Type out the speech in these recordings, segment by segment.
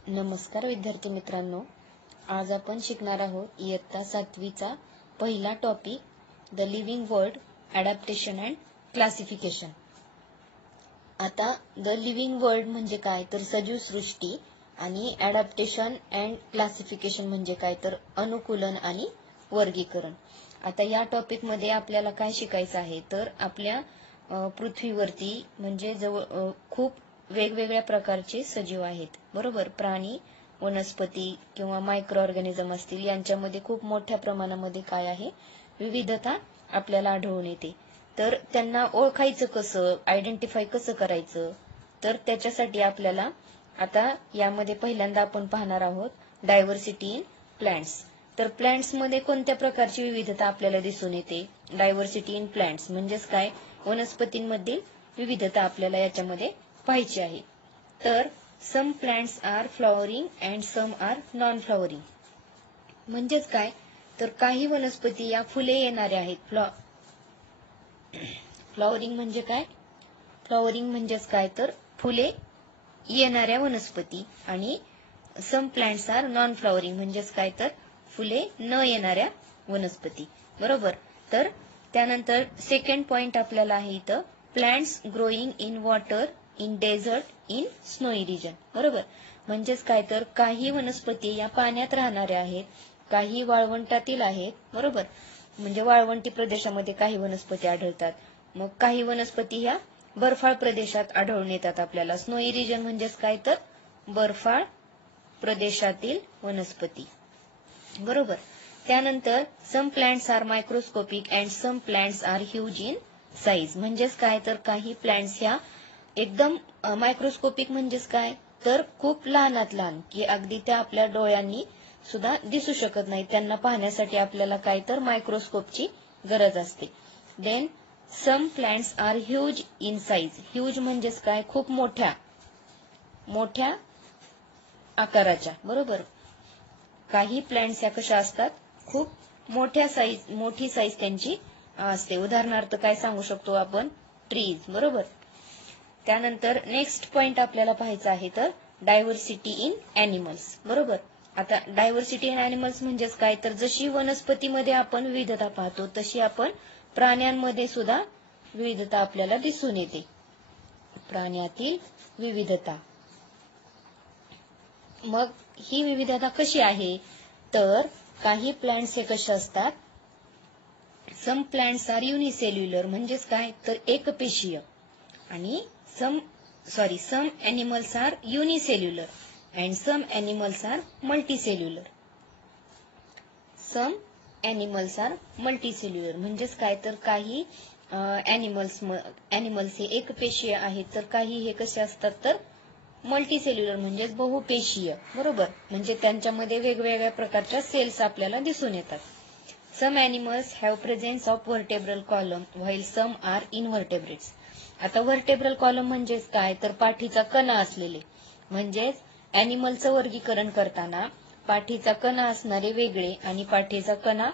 नमस्कार विद्यार्थी मित्रांनो, आज आपण शिकणार आहोत इयत्ता 7वीचा पहिला topic the living world adaptation and classification. आता द लिव्हिंग वर्ल्ड म्हणजे काय तर सजीव सृष्टी आणि ॲडॅप्टेशन अँड क्लासिफिकेशन म्हणजे काय तर अनुकूलन आणि वर्गीकरण. आता या टॉपिक मध्ये आपल्याला काय शिकायचं आहे तर आपल्या पृथ्वीवरती म्हणजे खूप वेगवेगळ्या प्रकारचे सजीव आहेत, बरोबर. प्राणी, वनस्पती किंवा मायक्रो ऑर्गॅनिझम असतील, यांच्यामध्ये खूप मोठ्या प्रमाणामध्ये काय आहे, विविधता आपल्याला आढळून येते. तर त्यांना ओळखायचं कसं, आयडेंटिफाय कसं करायचं, तर त्याच्यासाठी आपल्याला आता यामध्ये पहिल्यांदा आपण पाहणार आहोत डायव्हर्सिटी इन प्लांट्स. तर प्लांट्स मध्ये कोणत्या प्रकारची विविधता आपल्याला दिसून येते. डायव्हर्सिटी इन प्लांट्स म्हणजेच काय, वनस्पतींमधील विविधता आपल्याला याच्यामध्ये पाहायची आहे. तर some plants are flowering and some are non flowering. म्हणजेच काय तर काही वनस्पती या फुले येणाऱ्या आहेत. फ्लॉवरिंग म्हणजे काय, फ्लॉवरिंग म्हणजेच काय तर फुले येणाऱ्या वनस्पती, आणि some plants are non flowering म्हणजेच काय तर फुले न येणाऱ्या वनस्पती, बरोबर. तर त्यानंतर सेकंड पॉइंट आपल्याला आहे इथं, plants growing in water, in desert, in snowy region, बरोबर. म्हणजेच काय तर काही वनस्पती या पाण्यात राहणाऱ्या आहेत, काही वाळवंटातील आहेत, बरोबर. म्हणजे वाळवंटी प्रदेशामध्ये काही वनस्पती आढळतात, मग काही वनस्पती ह्या बर्फाळ प्रदेशात आढळून येतात आपल्याला. स्नोई रिजन म्हणजेच काय तर बर्फाळ प्रदेशातील वनस्पती, बरोबर. त्यानंतर some plants are microscopic and some plants are huge in size. म्हणजेच काय तर काही प्लांट्स ह्या एकदम मायक्रोस्कोपिक म्हणजेच काय तर खूप लहानात लहान, की अगदी त्या आपल्या डोळ्यांनी सुद्धा दिसू शकत नाही. त्यांना पाहण्यासाठी आपल्याला काय तर मायक्रोस्कोपची गरज असते. Then some plants are huge in size. Huge म्हणजेच काय खूप मोठ्या मोठ्या आकाराच्या, बरोबर. काही प्लांट्स या कशा असतात, खूप मोठी साईज त्यांची असते. उदाहरणार्थ काय सांगू शकतो आपण, ट्रीज, बरोबर. त्यानंतर नेक्स्ट पॉइंट आपल्याला पाहायचा आहे तर डायव्हर्सिटी इन ॲनिमल्स, बरोबर. आता डायव्हर्सिटी इन ॲनिमल्स म्हणजेच काय तर जशी वनस्पतीमध्ये आपण विविधता पाहतो तशी आपण प्राण्यांमध्ये सुद्धा विविधता आपल्याला दिसून येते. प्राण्यातील विविधता. मग ही विविधता कशी आहे तर काही प्लांट्स हे कसे असतात, सम प्लांट्स आर युनिसेल्युलर म्हणजेच काय तर एकपेशीय, आणि some animals are unicellular and some animals are multicellular. Some animals are multicellular म्हणजेच काय तर काही एनिमल्स हे एकपेशीय आहेत, तर काही हे कसे असतात तर मल्टीसेल्युलर म्हणजेच बहुपेशीय, बरोबर. म्हणजे त्यांच्यामध्ये वेगवेगळ्या प्रकारच्या सेल्स आपल्याला दिसून येतात. Some animals have presence of vertebral column while some are invertebrates. आता व्हर्टेब्रल कॉलम म्हणजेच काय तर पाठीचा कणा असलेले, म्हणजेच एनिमलचं वर्गीकरण करताना पाठीचा कणा असणारे वेगळे आणि पाठीचा कणा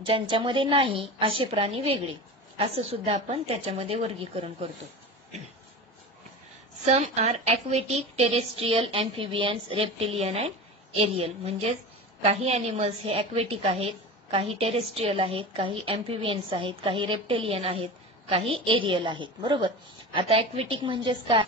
ज्यांच्यामध्ये नाही असे प्राणी वेगळे, असं सुद्धा आपण त्याच्यामध्ये वर्गीकरण करतो. Some are aquatic, terrestrial, amphibians, reptilian and aerial. म्हणजेच काही ॲनिमल्स हे ॲक्वेटिक आहेत, काही टेरेस्ट्रियल आहेत, काही ॲम्फिबियन्स आहेत, काही रेप्टिलियन आहेत, काही एरियल आहेत, बरोबर. आता ॲक्वेटिक म्हणजेच काय,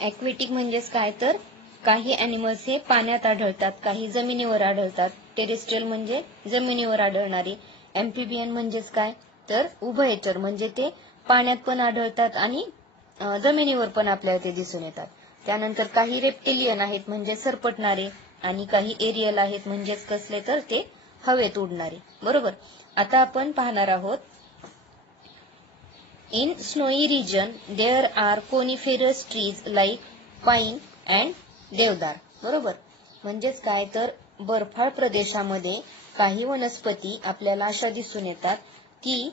ॲक्वेटिक म्हणजेच काय तर काही ॲनिमल्स हे पाण्यात आढळतात, काही जमिनीवर आढळतात. टेरेस्ट्रियल म्हणजे जमिनीवर आढळणारे. ॲम्फिबियन म्हणजेच काय तर उभयचर, म्हणजे ते पाण्यात पण आढळतात आणि जमिनीवर पण आपल्याला ते दिसून येतात. त्यानंतर काही रेप्टिलियन आहेत म्हणजे सरपटणारे, आणि काही एरियल आहेत म्हणजेच कसले तर ते हवेत उडणारे, बरोबर. आता आपण पाहणार आहोत in snowy region there are coniferous trees like pine and deodar, बरोबर. म्हणजेच काय तर बर्फाळ प्रदेशामध्ये काही वनस्पती आपल्याला अशा दिसून येतात की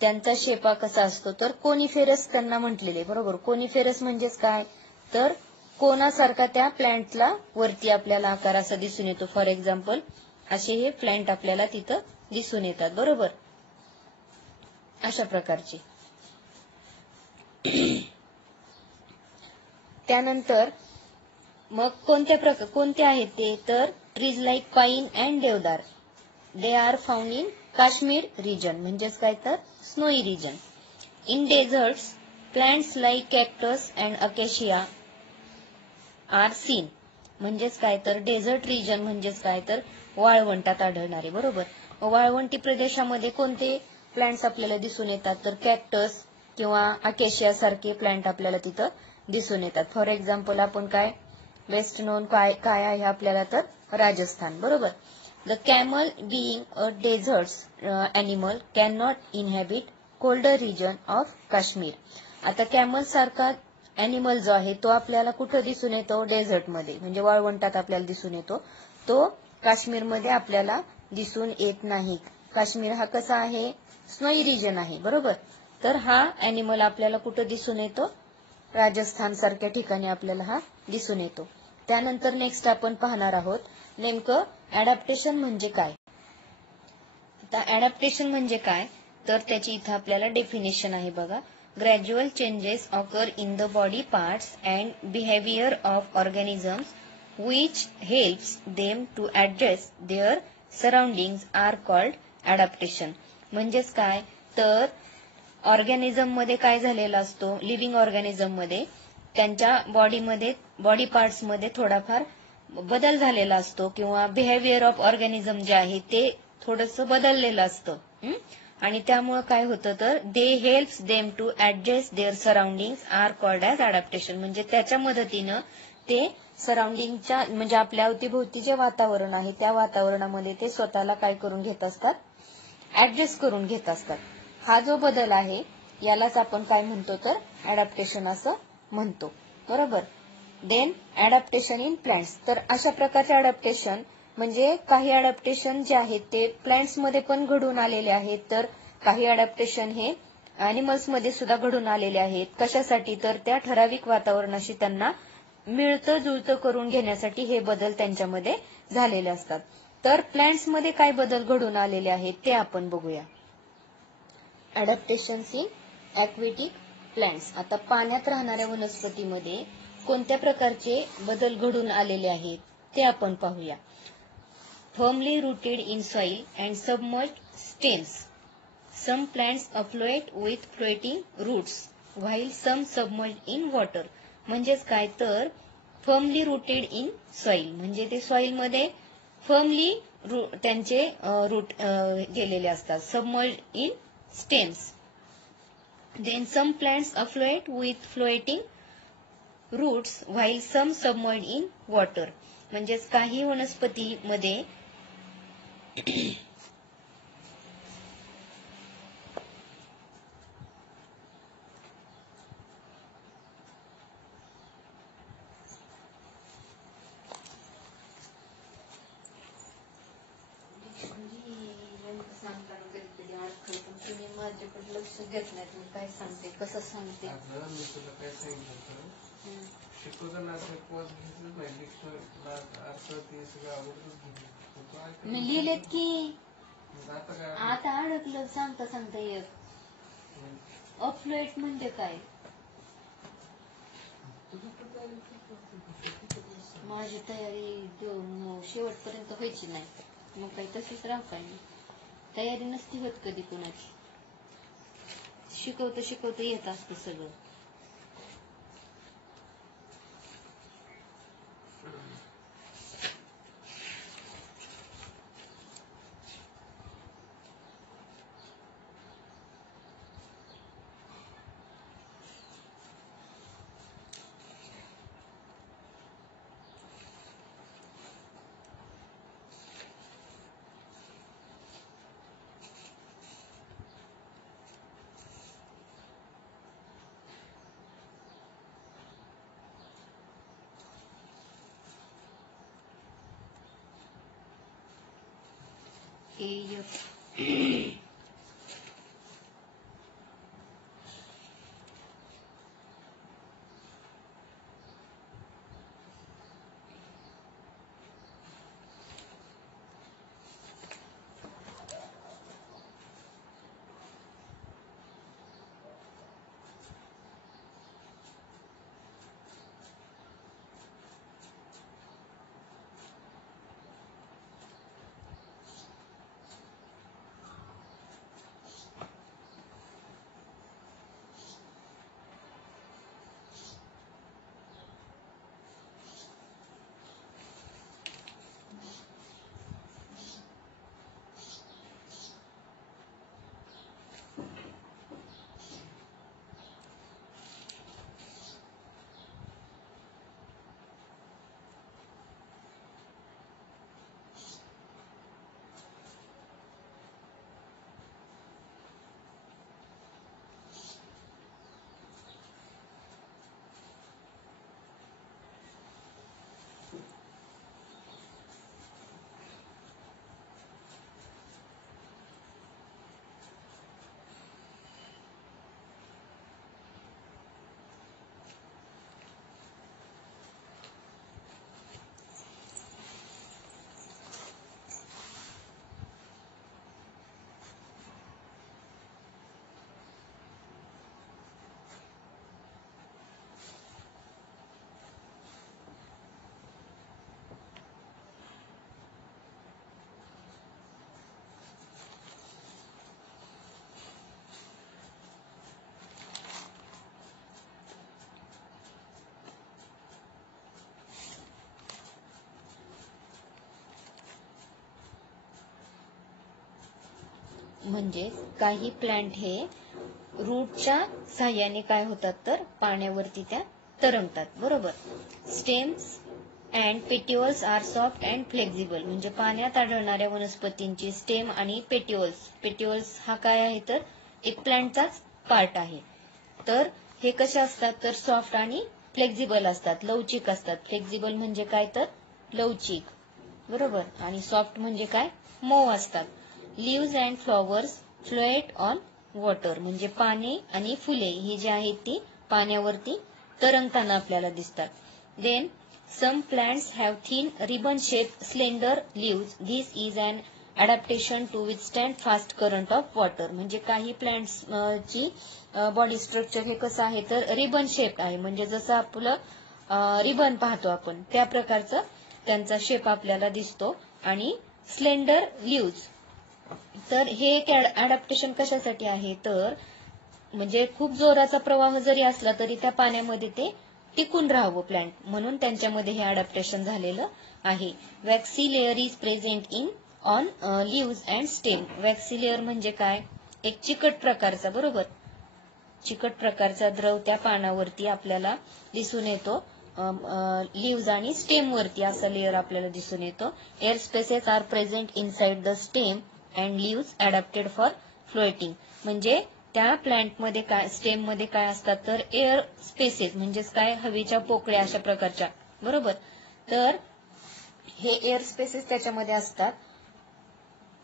त्यांचा शेपा कसा असतो तर कोनिफेरस त्यांना म्हटलेले, बरोबर. कोनिफेरस म्हणजेच काय तर कोणासारखा त्या प्लांटला वरती आपल्याला आकार असा दिसून येतो. फॉर एक्झाम्पल असे हे प्लांट आपल्याला तिथं दिसून येतात, बरोबर, अशा प्रकारचे. त्यानंतर मग कोणते आहेत ते, तर trees like pine and deodar, they are found in Kashmir region, म्हणजेच काय तर snowy region. In deserts plants like cactus and acacia are seen, म्हणजेच काय तर डेझर्ट रिजन म्हणजेच काय तर वाळवंटात आढळणारे. बरोबर. वाळवंटी प्रदेशामध्ये कोणते प्लांट्स आपल्याला दिसून येतात, तर कॅक्टस किंवा अकेशिया सारखे प्लांट आपल्याला तिथं दिसून येतात. फॉर एक्झाम्पल आपण काय वेस्ट नोन काय आहे आपल्याला, तर राजस्थान. बरोबर. The camel being a desert animal can not inhabit colder region of Kashmir. आता कॅमल सारखा अॅनिमल जो आहे तो आपल्याला कुठं दिसून येतो, डेझर्टमध्ये म्हणजे वाळवंटात आपल्याला दिसून येतो. तो काश्मीरमध्ये आपल्याला दिसून येत नाही. काश्मीर हा कसा आहे, स्नोई रिजन आहे. बरोबर. तर हा अॅनिमल आपल्याला कुठं दिसून येतो, राजस्थान सारख्या ठिकाणी आपल्याला हा दिसून येतो. त्यानंतर नेक्स्ट आपण पाहणार आहोत नेमकं अडॅप्टेशन म्हणजे काय. आता अडॅप्टेशन म्हणजे काय, तर त्याची इथं आपल्याला डेफिनेशन आहे बघा. Gradual changes occur in the body parts and behaviour of organisms which helps them to adjust their surroundings are called adaptation. म्हणजेच काय, तर ऑर्गॅनिझम मध्ये काय झालेला असतो, लिव्हिंग ऑर्गॅनिझम मध्ये त्यांच्या बॉडी पार्ट्स मध्ये थोडाफार बदल झालेला असतो किंवा बिहेवियर ऑफ ऑर्गॅनिझम जे आहे ते थोडंसं बदललेलं असतं. आणि त्यामुळे काय होतं, तर they helps them to adjust their surroundings are called as adaptation. म्हणजे त्याच्या मदतीनं ते सराउंडिंगच्या म्हणजे आपल्या अवतीभोवती जे वातावरण आहे त्या वातावरणामध्ये ते स्वतःला काय करून घेत असतात, ऍडजस्ट करून घेत असतात. हा जो बदल आहे यालाच आपण काय म्हणतो, तर अडॅप्टेशन असं म्हणतो. बरोबर. Then adaptation in plants. तर अशा प्रकारचे अडॅप्टेशन म्हणजे काही अडॅप्टेशन जे आहेत ते प्लांट्स मध्ये पण घडून आलेले आहेत, तर काही अडॅप्टेशन हे अॅनिमल्स मध्ये सुद्धा घडून आलेले आहेत. कशासाठी, तर त्या ठराविक वातावरणाशी त्यांना मिळतं जुळतं करून घेण्यासाठी हे बदल त्यांच्यामध्ये झालेले असतात. तर प्लांट्स मध्ये काय बदल घडून आलेले आहेत ते आपण बघूया. Adaptations in aquatic plants. आता पाण्यात राहणाऱ्या वनस्पतीमध्ये कोणत्या प्रकारचे बदल घडून आलेले आहेत ते आपण पाहूया. Firmly rooted in soil and submerged stems. Some plants afloat with floating roots while some submerged in water. म्हणजेच काय, तर फर्मली रूटेड इन सॉइल म्हणजे ते सॉइल मध्ये फर्मली त्यांचे रूट गेलेले असतात. Submerged in stems. Then some plants afloat with floating roots while some submerged in water. म्हणजेच काही वनस्पतीमध्ये तुम्ही माझ्याकडे लक्ष देत नाही, तुम्ही काय सांगते, कसं सांगते. मी तुला काय सांगितलं, शिकवताना असं पॉज घेतलं नाही, मी लिहिलेत की आता अडकलं. सांगता सांगता एक अफ्लुएट म्हणजे काय, माझी तयारी शेवटपर्यंत व्हायची नाही, मग काही तशीच राहू काय, तयारी नसती होत कधी कुणाची. शिकवतं शिकवतं येत असतं सगळं. म्हणजे काही प्लांट हे रूटच्या साह्याने काय होतात तर पाण्यावरती त्या तरंगतात, बरोबर. Stems and petioles are soft and flexible, म्हणजे पाण्यात आढळणाऱ्या वनस्पतींची स्टेम आणि पेटिओल्स हा काय आहे तर एक प्लांटचाच पार्ट आहे. तर हे कसे असतात तर सॉफ्ट आणि फ्लेक्झिबल असतात, लवचिक असतात. फ्लेक्झिबल म्हणजे काय तर लवचिक, बरोबर, आणि सॉफ्ट म्हणजे काय मऊ असतात. Leaves and flowers float on water, म्हणजे पाने आणि फुले ही जी आहेत ती पाण्यावरती तरंगताना आपल्याला दिसतात. Then some plants have thin ribbon shape slender leaves. This is an adaptation to withstand fast current of water, म्हणजे काही प्लांट्स ची बॉडी स्ट्रक्चर हे कसं आहे तर रिबन शेप आहे, म्हणजे जसं आपलं रिबन पाहतो आपण त्या प्रकारचं त्यांचा शेप आपल्याला दिसतो. आणि स्लेंडर लीव्ज, तर हे एक अडॅप्टेशन कशासाठी आहे तर म्हणजे खूप जोराचा प्रवाह जरी असला तरी त्या पाण्यामध्ये ते टिकून राहावं प्लांट, म्हणून त्यांच्यामध्ये हे अडॅप्टेशन झालेलं आहे. Waxy layer is present in on leaves and stem. Waxy layer म्हणजे काय, एक चिकट प्रकारचा, बरोबर, चिकट प्रकारचा द्रव त्या पानावरती आपल्याला दिसून येतो. लीव्ज आणि स्टेम वरती असा लेअर आपल्याला दिसून येतो. Air spaces are present inside the stem and leaves adapted for floating, म्हणजे त्या प्लांटमध्ये काय स्टेम मध्ये काय असतात तर एअर स्पेसेस म्हणजेच काय हवेच्या पोकळ्या अशा प्रकारच्या, बरोबर. तर हे एअर स्पेसेस त्याच्यामध्ये असतात.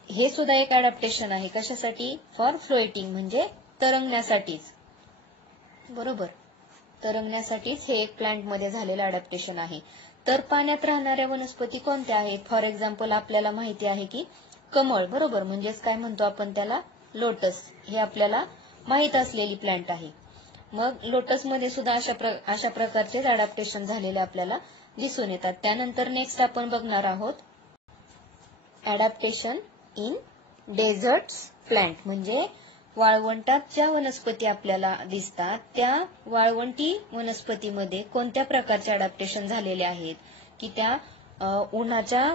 हे सुद्धा एक अडॅप्टेशन आहे, कशासाठी, फॉर फ्लोटिंग, म्हणजे तरंगण्यासाठीच, बरोबर, तरंगण्यासाठीच हे एक प्लांट मध्ये झालेलं अडॅप्टेशन आहे. तर पाण्यात राहणाऱ्या वनस्पती कोणत्या आहेत, फॉर एक्झाम्पल आपल्याला माहिती आहे की कमळ, बरोबर, म्हणजेच काय म्हणतो आपण त्याला लोटस, हे आपल्याला माहित असलेली प्लांट आहे. मग लोटस मध्ये सुद्धा अशा प्रकारचे अडॅप्टेशन झालेले आपल्याला दिसून येतात. त्यानंतर नेक्स्ट आपण बघणार आहोत अडॅप्टेशन इन डेझर्ट्स प्लांट, म्हणजे वाळवंटात ज्या वनस्पती आपल्याला दिसतात त्या वाळवंटी वनस्पतीमध्ये कोणत्या प्रकारचे अडॅप्टेशन झालेले आहेत की त्या उन्हाच्या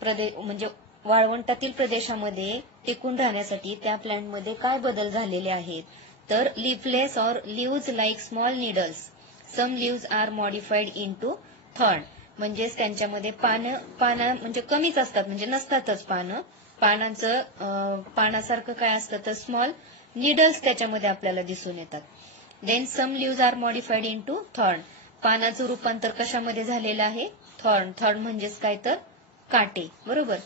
म्हणजे वाळवंटातील प्रदेशामध्ये टिकून राहण्यासाठी त्या प्लांटमध्ये काय बदल झालेले आहेत तर leafless or leaves like small needles. Some leaves are modified into thorn, म्हणजेच त्यांच्यामध्ये पानं म्हणजे कमीच असतात, म्हणजे नसतातच पानं. पानासारखं काय असतं तर स्मॉल नीडल्स त्याच्यामध्ये आपल्याला दिसून येतात. Then some leaves are modified into thorn, पानाचं रूपांतर कशामध्ये झालेलं आहे थॉर्न म्हणजेच काय तर काटे, बरोबर.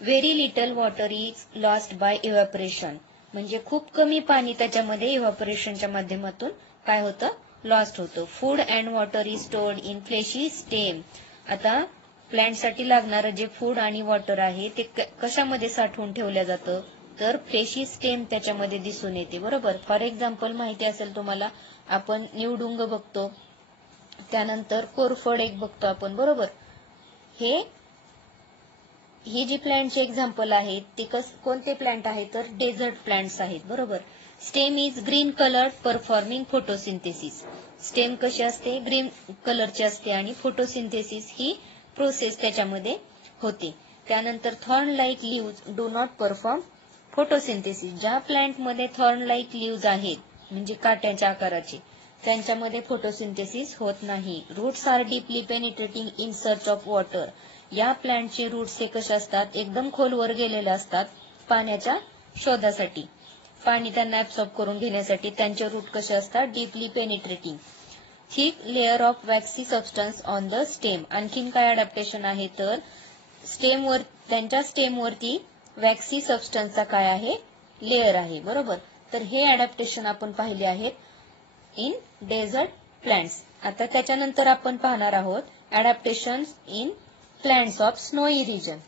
Very little water is lost by evaporation, म्हणजे खूप कमी पाणी त्याच्यामध्ये इव्हॅपोरेशनच्या माध्यमातून काय होतं लॉस्ट होतं. Food and water is stored in fleshy stem, आता प्लांटसाठी लागणारं जे फूड आणि वॉटर आहे ते कशामध्ये साठवून ठेवलं जातं तर फ्लेशी स्टेम त्याच्यामध्ये दिसून येते, बरोबर. फॉर एक्झाम्पल माहिती असेल तुम्हाला, आपण निवडुंग बघतो, त्यानंतर कोरफड एक बघतो आपण, बरोबर. ही जी प्लांटचे एक्झाम्पल आहेत ते कोणते प्लांट आहेत तर डेझर्ट प्लांट्स आहेत, बरोबर. Stem is green colour performing photosynthesis, stem कशी असते ग्रीन कलरची असते आणि फोटोसिंथेसिस ही प्रोसेस त्याच्यामध्ये होते. त्यानंतर thorn like leaves do not perform photosynthesis, ज्या प्लांटमध्ये थॉर्न लाईक लीव्ज आहेत म्हणजे काट्याच्या आकाराचे त्यांच्यामध्ये फोटोसिंथेसिस होत नाही. Roots are deeply penetrating in search of water, या प्लांटचे रूट्स हे कसे असतात एकदम खोलवर गेलेले असतात पाण्याच्या शोधासाठी, पाणी त्यांना ऍब्सॉर्ब करून घेण्यासाठी त्यांचे रूट कसे असतात deeply penetrating. Thick layer of waxy substance on the stem, आणखीन काय अडॅप्टेशन आहे तर त्यांच्या स्टेमवरती वॅक्सी सबस्टन्सचा काय आहे लेअर आहे, बरोबर. तर हे अडॅप्टेशन आपण पाहिले आहेत इन डेझर्ट प्लांट्स. आता त्याच्यानंतर आपण पाहणार आहोत adaptation in plants of snowy region.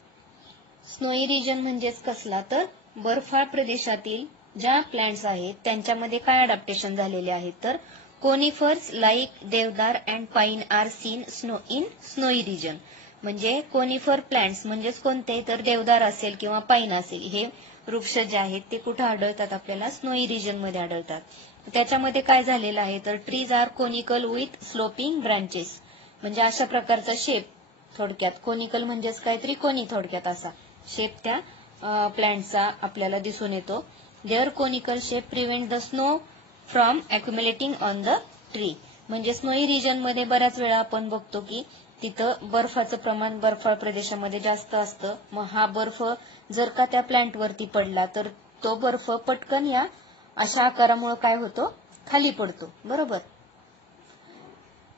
Snowy region म्हणजेच कसला तर बर्फाळ प्रदेशातील ज्या प्लांट्स आहेत त्यांच्यामध्ये काय अडॅप्टेशन झालेले आहेत तर conifers like deodar and pine are seen in snowy region, म्हणजे कोनिफर प्लांट्स म्हणजेच कोणते तर देवदार असेल किंवा पाईन असेल, हे वृक्ष जे आहेत ते कुठे आढळतात आपल्याला स्नोई रिजन मध्ये आढळतात. त्याच्यामध्ये काय झालेलं आहे तर trees are conical with sloping branches, म्हणजे अशा प्रकारचा शेप, थोडक्यात कोनिकल म्हणजेच काय त्रिकोणी थोडक्यात असा शेप त्या प्लांटचा आपल्याला दिसून येतो. Their conical shape prevent the snow from accumulating on the tree. म्हणजे स्नोई रिजन मध्ये बऱ्याच वेळा आपण बघतो की तिथं बर्फाचं प्रमाण बर्फाळ प्रदेशामध्ये जास्त असतं. मग हा बर्फ जर का त्या प्लांटवरती पडला तर तो बर्फ पटकन या अशा आकारामुळे काय होतो, खाली पडतो. बरोबर.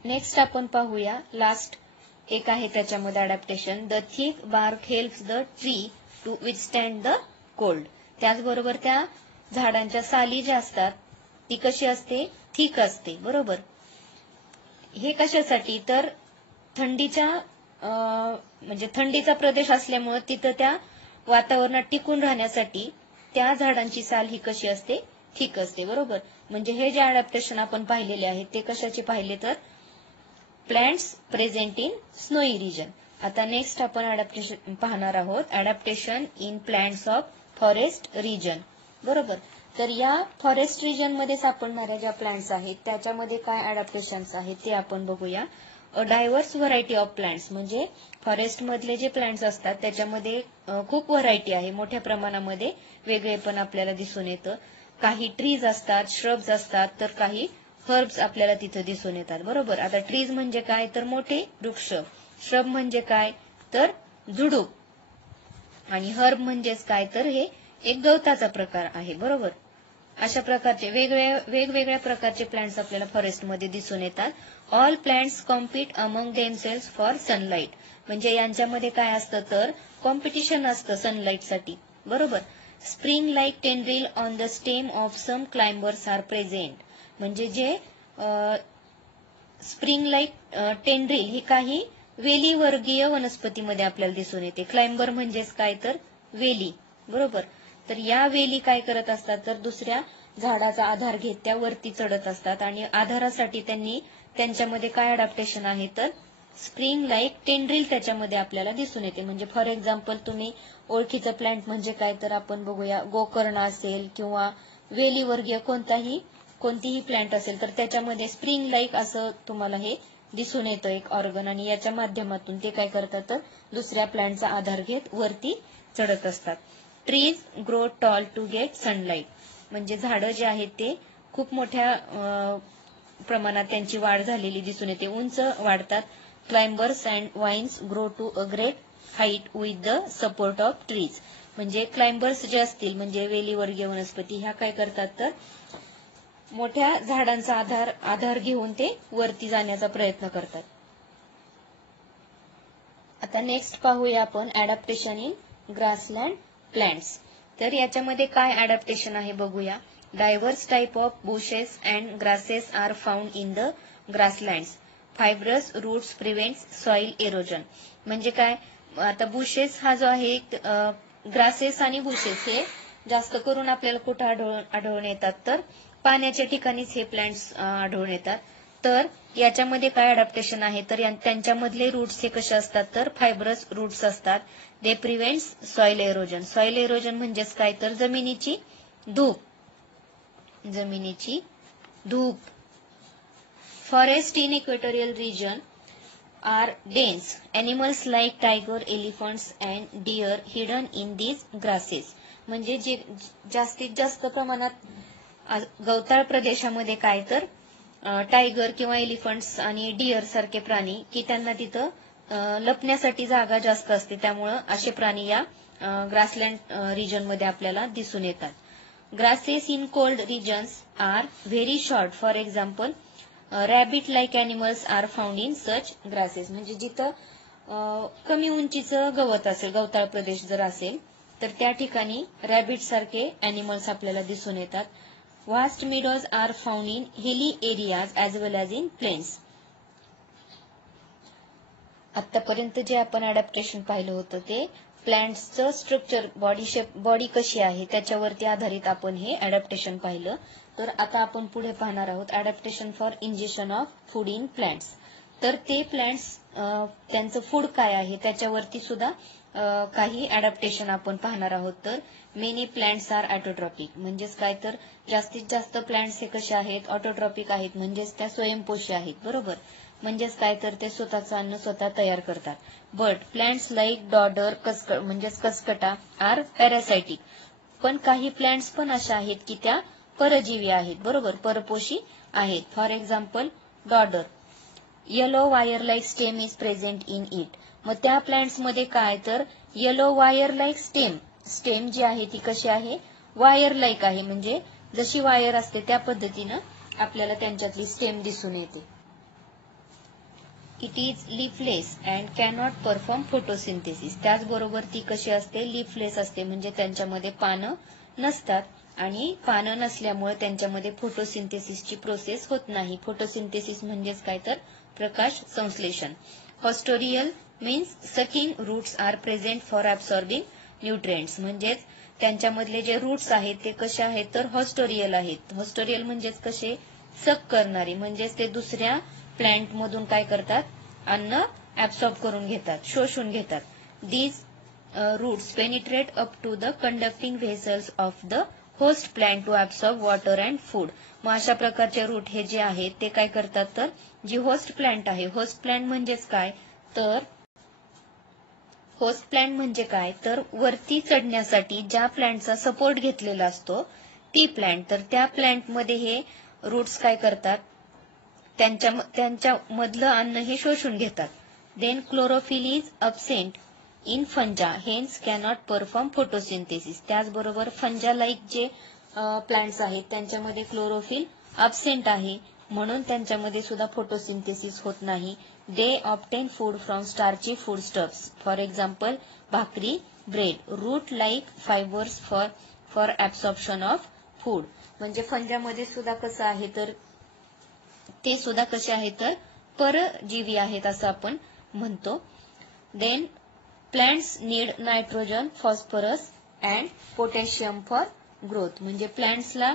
नेक्स्ट आपण पाहूया लास्ट एक आहे त्याच्यामध्ये adaptation. The thick bark helps the tree to withstand the cold. त्याचबरोबर त्या झाडांच्या साली ज्या असतात ती कशी असते, थिक असते. बरोबर. हे कशासाठी, तर थंडीच्या म्हणजे थंडीचा प्रदेश असल्यामुळे तिथं त्या वातावरणात टिकून राहण्यासाठी त्या झाडांची साल ही कशी असते, थिक असते. बरोबर. म्हणजे हे जे अडॅप्टेशन आपण पाहिलेले आहेत ते कशाचे पाहिले, तर plants present in snowy region. आता नेक्स्ट आपण अडॅप्टेशन पाहणार आहोत. Adaptation in plants of forest region. बरोबर. तर या फॉरेस्ट रिजन मध्ये सापडणाऱ्या ज्या प्लांट्स आहेत त्याच्यामध्ये काय अडॅप्टेशन्स आहेत ते आपण बघूया. अ डायव्हर्स व्हरायटी ऑफ प्लांट्स. म्हणजे फॉरेस्ट मधले जे प्लांट्स असतात त्याच्यामध्ये खूप व्हरायटी आहे. मोठ्या प्रमाणामध्ये वेगळेपण आपल्याला दिसून येतं. काही ट्रीज असतात, श्रब्स असतात, तर काही हर्ब्स आपल्याला तिथे दिसून येतात. बरोबर. आता ट्रीज म्हणजे काय, तर मोठे वृक्ष. श्रब म्हणजे काय, तर झुडूप. आणि हर्ब म्हणजेच काय, तर हे एक गवताचा प्रकार आहे. बरोबर. अशा प्रकारचे वेगवेगळ्या प्रकारचे प्लांट्स आपल्याला फॉरेस्टमध्ये दिसून येतात. All plants compete among themselves for sunlight. म्हणजे यांच्यामध्ये काय असतं, तर कॉम्पिटिशन असतं सनलाईटसाठी. बरोबर. Spring like tendril on the stem of some climbers are present. म्हणजे जे स्प्रिंग लाईक टेंड्रिल ही काही वेली वर्गीय वनस्पतीमध्ये आपल्याला दिसून येते. क्लाइंबर म्हणजेच काय, तर वेली. बरोबर. तर या वेली काय करत असतात, तर दुसऱ्या झाडाचा आधार घेत त्या वरती चढत असतात आणि आधारासाठी त्यांच्यामध्ये काय अडॅप्टेशन आहे, तर स्प्रिंग लाईक टेंड्रिल त्याच्यामध्ये आपल्याला दिसून येते. म्हणजे फॉर एक्झाम्पल तुम्ही ओळखीचं प्लांट म्हणजे काय, तर आपण बघूया गोकर्ण असेल किंवा वेली वर्गीय कोणतीही प्लांट असेल तर त्याच्यामध्ये स्प्रिंग लाईक असं तुम्हाला हे दिसून येतं एक ऑर्गन. आणि याच्या माध्यमातून ते काय करतात, तर दुसऱ्या प्लांटचा आधार घेत वरती चढत असतात. Trees grow tall to get sunlight. म्हणजे झाडं जे आहेत ते खूप मोठ्या प्रमाणात त्यांची वाढ झालेली दिसून येते, उंच वाढतात. Climbers and vines grow to a great height with the support of trees. म्हणजे क्लाइंबर्स जे असतील म्हणजे वेलीवर्गीय वनस्पती ह्या काय करतात, तर मोठ्या झाडांचा आधार घेऊन ते वरती जाण्याचा प्रयत्न करतात. आता नेक्स्ट पाहूया आपण अडॅप्टेशन इन ग्रासलँड प्लांट्स. तर याच्यामध्ये काय अडॅप्टेशन आहे बघूया. Diverse type of bushes and grasses are found in the grasslands. Fibrous roots prevents soil erosion. म्हणजे काय, आता बुशेस हा जो आहे ग्रासेस आणि बुशेस हे जास्त करून आपल्याला कुठे आढळून येतात, तर पाण्याच्या ठिकाणीच हे प्लांट्स आढळून येतात. तर याच्यामध्ये काय अडॅप्टेशन आहे, तर त्यांच्यामधले रूट्स हे कसे असतात, तर फायब्रस रूट्स असतात. They prevents soil erosion. Soil erosion म्हणजेच काय, तर जमिनीची धूप. Forest in equatorial region are dense. Animals like tiger, elephants and deer hidden in these grasses. म्हणजे जे जास्तीत जास्त प्रमाणात गवताळ प्रदेशामध्ये काय, तर टायगर किंवा एलिफंट्स आणि डिअर सारखे प्राणी की त्यांना तिथं लपण्यासाठी जागा जास्त असते, त्यामुळं असे प्राणी या ग्रासलँड रिजनमध्ये आपल्याला दिसून येतात. Grasses in cold regions are very short. For example rabbit like animals are found in such grasses. म्हणजे जिथं कमी उंचीचं गवत असेल, गवताळ प्रदेश जर असेल तर त्या ठिकाणी रॅबिट सारखे अॅनिमल्स आपल्याला दिसून येतात. Vast meadows are found in hilly areas as well as in plains. आतापर्यंत जे आपण अडॅप्टेशन पाहिलं होतं ते प्लांट्सचं स्ट्रक्चर, बॉडी कशी आहे त्याच्यावरती आधारित आपण हे अडॅप्टेशन पाहिलं. तर आता आपण पुढे पाहणार आहोत adaptation for injection of food in plants. तर ते प्लांट्स त्यांचं फूड काय आहे त्याच्यावरती सुद्धा काही अडॅप्टेशन आपण पाहणार आहोत. तर मेनी प्लांट्स आर ऑटोट्रॉपिक. म्हणजेच काय, तर जास्तीत जास्त प्लांट्स हे कसे आहेत, ऑटोट्रॉपिक आहेत. म्हणजेच त्या स्वयंपोषी आहेत. बरोबर. म्हणजेच काय तर ते स्वतःचं अन्न स्वतः तयार करतात. बट प्लांट्स लाईक डॉडर म्हणजेच कसकटा आर पॅरासायटिक. पण काही प्लांट्स पण अशा आहेत की त्या परजीवी आहेत, बरोबर, परपोषी आहेत. For example डॉडर, yellow wire like stem is present in it. मग त्या प्लांट्स मध्ये काय तर येलो वायर लाईक स्टेम जी आहे ती कशी आहे, वायर लाईक आहे, म्हणजे जशी वायर असते त्या पद्धतीनं आपल्याला त्यांच्यातली स्टेम दिसून येते. It is leafless and cannot perform photosynthesis. त्याचबरोबर ती कशी असते, लीफलेस असते, म्हणजे त्यांच्यामध्ये पानं नसतात आणि पानं नसल्यामुळे त्यांच्यामध्ये फोटोसिंथेसिसची प्रोसेस होत नाही. फोटोसिंथेसिस म्हणजेच काय तर प्रकाश संश्लेषण. Haustorial means sucking roots are present for absorbing nutrients. म्हणजेच त्यांच्यामधले जे रूट्स आहेत ते कसे आहेत तर हॉस्टोरियल आहेत. हॉस्टोरियल म्हणजेच कसे, सक करणारे, म्हणजेच ते दुसऱ्या प्लांट मधून काय करतात, अन्न ऍब्सॉर्ब करून घेतात, शोषून घेतात. These roots penetrate up to the conducting vessels of the host plant to absorb water and food. मग अशा प्रकारचे रूट हे जे आहेत ते काय करतात तर जी होस्ट प्लांट आहे, होस्ट प्लांट म्हणजेच काय तर होस्ट प्लांट म्हणजे काय तर वरती चढण्यासाठी ज्या प्लांटचा सपोर्ट घेतलेला असतो ती प्लांट, तर त्या प्लांटमध्ये हे रूट्स काय करतात, त्यांच्या मधलं अन्न हे शोषून घेतात. Then chlorophyll is absent in fungi hence cannot perform photosynthesis. त्याचबरोबर फंजा लाईक जे प्लांट्स आहेत त्यांच्यामध्ये क्लोरोफिल अब्सेंट आहे, म्हणून त्यांच्यामध्ये सुद्धा फोटोसिंथेसिस होत नाही. They obtain food from starchy food stuffs. For example bhakri, bread. Root like fibers for absorption of food. म्हणजे फंजामध्ये सुद्धा कसं आहे तर ते सुद्धा कसे आहेत तर परजीवी आहेत असं आपण म्हणतो. Then plants need nitrogen, phosphorus and potassium for growth. म्हणजे प्लांट्सला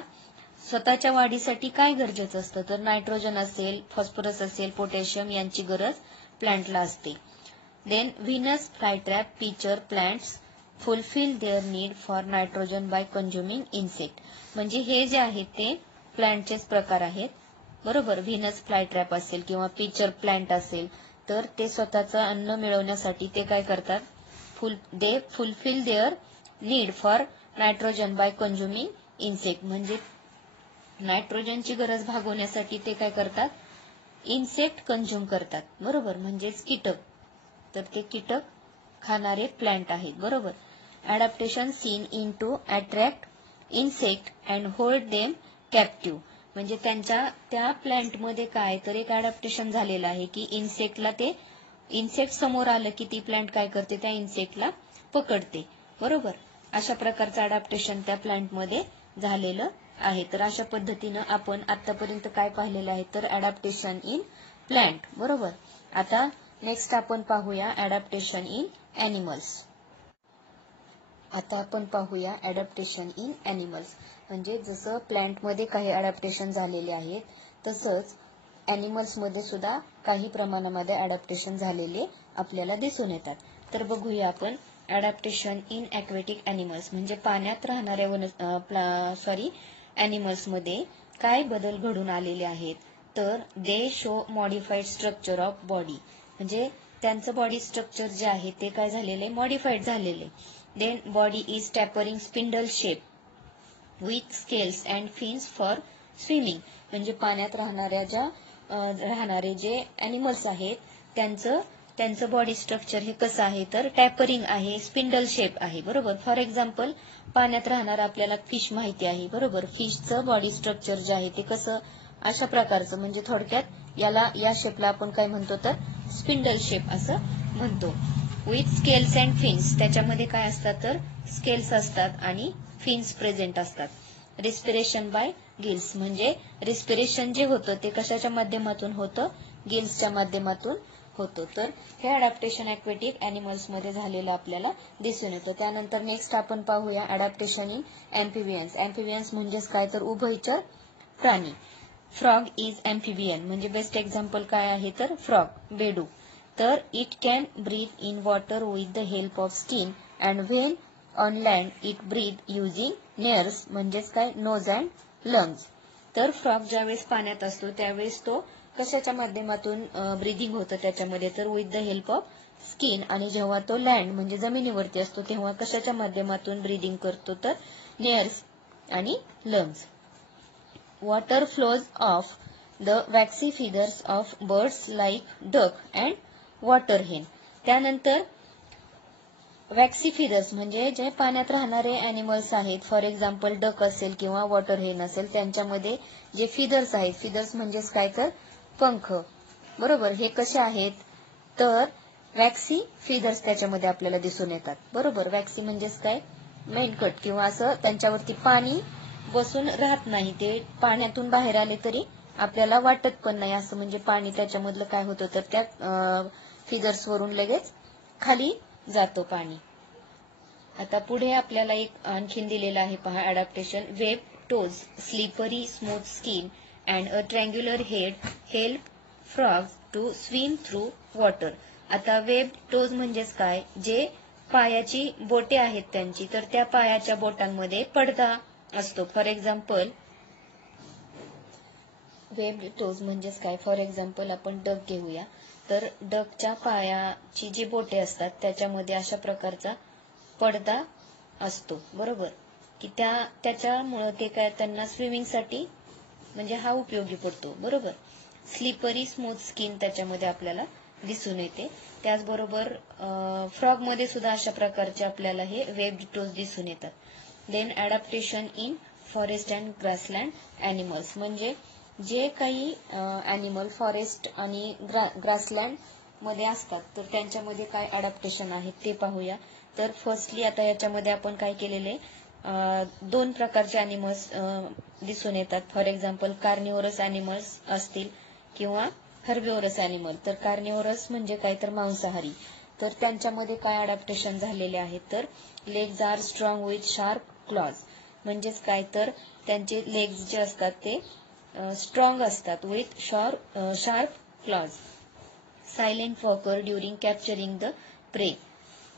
स्वतःच्या वाढीसाठी काय गरजेचं असतं तर नायट्रोजन असेल, फॉस्फरस असेल, पोटॅशियम यांची गरज प्लांटला असते. Then Venus flytrap pitcher plants fulfil their need for nitrogen by consuming insect. म्हणजे हे जे आहेत ते प्लांटचेच प्रकार आहेत, बरोबर. व्हीनस फ्लायट्रॅप असेल किंवा पिचर प्लांट असेल तर ते स्वतःचं अन्न मिळवण्यासाठी ते काय करतात, they fulfil their need for nitrogen by consuming insect. म्हणजे नायट्रोजनची गरज भागवण्यासाठी ते काय करतात, इन्सेक्ट कंझ्युम करतात, बरोबर, म्हणजेच कीटक. तर ते कीटक खाणारे प्लांट आहेत, बरोबर. Adaptation seen in to attract insect and hold them captive. म्हणजे त्या प्लांटमध्ये काय तर एक अडॅप्टेशन झालेलं आहे की इन्सेक्ट समोर आलं की ती प्लांट काय करते, त्या इन्सेक्टला पकडते, बरोबर. अशा प्रकारचं अडॅप्टेशन त्या प्लांटमध्ये झालेलं आहे. तर अशा पद्धतीनं आपण आतापर्यंत काय पाहिलेलं आहे तर अडॅप्टेशन इन प्लांट, बरोबर. आता नेक्स्ट आपण पाहूया अडॅप्टेशन इन ऍनिमल्स. आता आपण पाहूया अडॅप्टेशन इन ऍनिमल्स. म्हणजे जसं प्लांटमध्ये काही अडॅप्टेशन झालेले आहेत तसंच ऍनिमल्समध्ये सुद्धा काही प्रमाणामध्ये अडॅप्टेशन झालेले आपल्याला दिसून येतात. तर बघूया आपण अडॅप्टेशन इन ॲक्वेटिक ॲनिमल्स. म्हणजे पाण्यात राहणाऱ्या ॲनिमल्समध्ये काय बदल घडून आलेले आहेत तर दे show modified structure of body. म्हणजे त्यांचं बॉडी स्ट्रक्चर जे आहे ते काय झालेले, मॉडिफाईड झालेले. Then body is tapering spindle shape with scales and fins for swimming. म्हणजे पाण्यात राहणारे जे ॲनिमल्स आहेत त्यांचं बॉडी स्ट्रक्चर हे कसं आहे तर टॅपरिंग आहे, स्पिंडल शेप आहे, बरोबर. फॉर एक्झाम्पल पाण्यात राहणार आपल्याला फिश माहिती आहे, बरोबर. फिशचं बॉडी स्ट्रक्चर जे आहे ते कसं, अशा प्रकारचं. म्हणजे थोडक्यात या शेपला आपण काय म्हणतो तर स्पिंडल शेप असं म्हणतो. With scales and fins. त्याच्यामध्ये काय असतात तर स्केल्स असतात आणि फिन्स प्रेझेंट असतात. Respiration by gills. म्हणजे रिस्पिरेशन जे होतं ते कशाच्या माध्यमातून होतं, गिल्सच्या माध्यमातून होतं. तर हे अडॅप्टेशन ॲक्वेटिक ॲनिमल्समध्ये झालेलं आपल्याला दिसून येतं. त्यानंतर नेक्स्ट आपण पाहूया अडॅप्टेशन इन ॲम्फिबियन्स. ॲम्फिबियन्स म्हणजेच काय तर उभयचर प्राणी. Frog is amphibian. म्हणजे बेस्ट एक्झाम्पल काय आहे तर फ्रॉग, बेडूक. तर it can breathe in water with the help of skin and when on land it breathe using nares. म्हणजेच काय, नोज अँड लंग्स. तर फ्रॉग ज्यावेळेस पाण्यात असतो त्यावेळेस तो कशाच्या माध्यमातून ब्रीदिंग होतं त्याच्यामध्ये, तर with the help of skin. आणि जेव्हा तो लँड म्हणजे जमिनीवरती असतो तेव्हा कशाच्या माध्यमातून ब्रीदिंग करतो, तर नेअर्स आणि lungs. Water flows of the waxy feathers of birds like duck and water हेन. त्यानंतर वॅक्सी फिदर्स म्हणजे जे पाण्यात राहणारे अॅनिमल्स आहेत, फॉर एक्झाम्पल डक असेल किंवा वॉटर हेन असेल, त्यांच्यामध्ये जे फिदर्स आहेत, फिदर्स म्हणजेच काय तर पंख, बरोबर. हे कसे आहेत, तर वॅक्सी फिदर्स त्याच्यामध्ये आपल्याला दिसून येतात, बरोबर. वॅक्सी म्हणजेच काय, मेनकट किंवा असं त्यांच्यावरती पाणी बसून राहत नाही, ते पाण्यातून बाहेर आले तरी आपल्याला वाटत पण नाही, असं म्हणजे पाणी त्याच्यामधलं काय होतं तर त्या फिदर्स वरून लगेच खाली जातो पाणी. आता पुढे आपल्याला एक आणखीन दिलेलं आहे पहा adaptation. Web toes, slippery smooth skin and a triangular head help frogs to swim through water. आता वेब टोज म्हणजेच काय, जे पायाची बोटे आहेत त्यांची, तर त्या पायाच्या बोटांमध्ये पडदा असतो. फॉर एक्झाम्पल वेब टोज म्हणजेच काय, फॉर एक्झाम्पल आपण डक घेऊया, तर डकच्या पायाची जी बोटे असतात त्याच्यामध्ये अशा प्रकारचा पडदा असतो, बरोबर, की त्याच्यामुळे ते काय त्यांना स्विमिंगसाठी म्हणजे हा उपयोगी पडतो, बरोबर. स्लिपरी स्मूथ स्किन त्याच्यामध्ये आपल्याला दिसून येते. त्याचबरोबर फ्रॉग मध्ये सुद्धा अशा प्रकारचे आपल्याला हे वेब टोज दिसून येतात. Then adaptation in forest and grassland animals, म्हणजे जे काही अॅनिमल फॉरेस्ट आणि ग्रासलँड मध्ये असतात तर त्यांच्यामध्ये काय अडॅप्टेशन आहेत ते पाहूया. तर फर्स्टली आता याच्यामध्ये आपण काय केलेले, दोन प्रकारचे अॅनिमल्स दिसून येतात. फॉर एक्झाम्पल कार्निवरस अॅनिमल्स असतील किंवा हर्बिवरस अॅनिमल. तर कार्निवरस म्हणजे काय तर मांसाहारी, तर त्यांच्यामध्ये काय अडॅप्टेशन झालेले आहेत, तर legs are strong with sharp claws, म्हणजेच काय तर त्यांचे लेग्स जे असतात ते स्ट्रॉंग असतात with sharp clause. Silent walker during capturing the prey,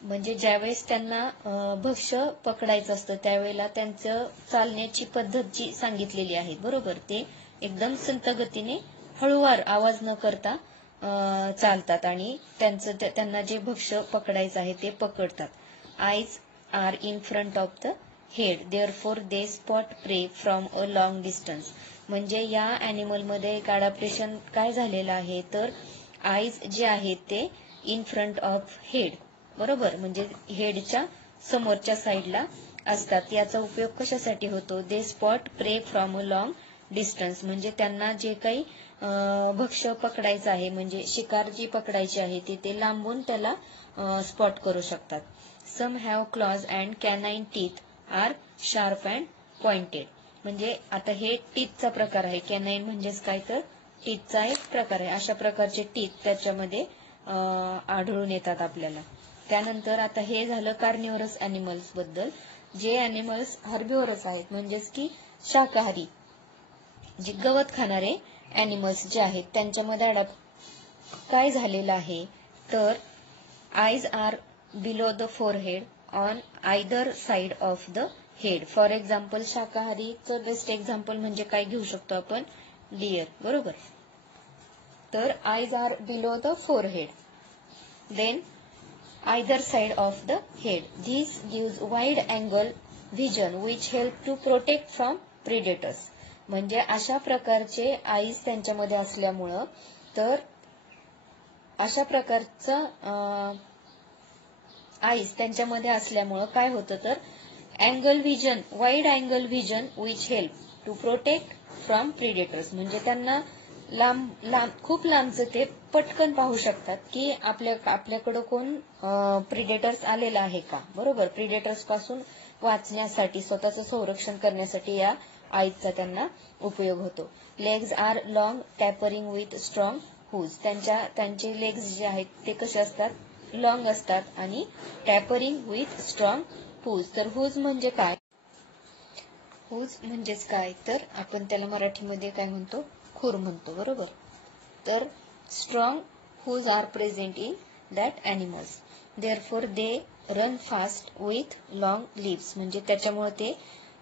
म्हणजे ज्यावेळेस त्यांना भक्ष्य पकडायचं असतं त्यावेळेला त्यांचं चालण्याची पद्धत जी सांगितलेली आहे, बरोबर, ते एकदम संत गतीने हळूवार आवाज न करता चालतात आणि त्यांना जे भक्ष्य पकडायचं आहे ते पकडतात. Eyes are in front of the head therefore they spot प्रे फ्रॉम अ लॉंग डिस्टन्स, म्हणजे या अॅनिमल मध्ये एक अडॅप्टेशन काय झालेलं आहे, तर आईज जे आहेत ते इन फ्रंट ऑफ हेड, बरोबर, म्हणजे हेडच्या समोरच्या साईडला असतात. याचा उपयोग कशासाठी होतो, दे स्पॉट प्रे फ्रॉम अ लॉंग डिस्टन्स, म्हणजे त्यांना जे काही भक्ष्य पकडायचं आहे म्हणजे शिकार जी पकडायची आहे ते लांबून त्याला स्पॉट करू शकतात. Some have claws and canine teeth are sharp and pointed, म्हणजे आता हे टीथचा प्रकार आहे, कॅनाइन म्हणजेच काय तर टीथचा एक प्रकार आहे. अशा प्रकारचे टीथ त्याच्यामध्ये आढळून येतात आपल्याला. त्यानंतर आता हे झालं कार्निवरस अॅनिमल्स बद्दल. जे अॅनिमल्स हर्बिवरस आहेत म्हणजेच की शाकाहारी, जे गवत खाणारे अॅनिमल्स जे आहेत त्यांच्यामध्ये काय झालेलं आहे, तर eyes are below the forehead on either side of the head. For example शाकाहारीचं बेस्ट एक्झाम्पल म्हणजे काय घेऊ शकतो आपण, डिअर, बरोबर. तर eyes are below the forehead, then either side of the head. This gives wide angle vision which help to protect from predators. म्हणजे अशा प्रकारचे आईज त्यांच्यामध्ये असल्यामुळं, तर अशा प्रकारचं आईज त्यांच्यामध्ये असल्यामुळं काय होतं, तर angle vision, wide angle vision which help to protect from predators, म्हणजे त्यांना खूप लांबचं ते पटकन पाहू शकतात की आपल्याकडं कोण प्रिडेटर्स आलेला आहे का, बरोबर. प्रिडेटर्स पासून वाचण्यासाठी, स्वतःचं संरक्षण करण्यासाठी या आईजचा त्यांना उपयोग होतो. Legs are long tapering with strong hooves, त्यांचे लेग्स जे आहेत ते कसे असतात, लॉंग असतात आणि टॅपरिंग विथ स्ट्रॉंग हूज. तर हूज म्हणजे काय, हूज म्हणजेच काय तर आपण त्याला मराठीमध्ये काय म्हणतो, खूर म्हणतो, बरोबर. तर strong hooves are present in that animals, therefore they run fast with long lives, म्हणजे त्याच्यामुळे ते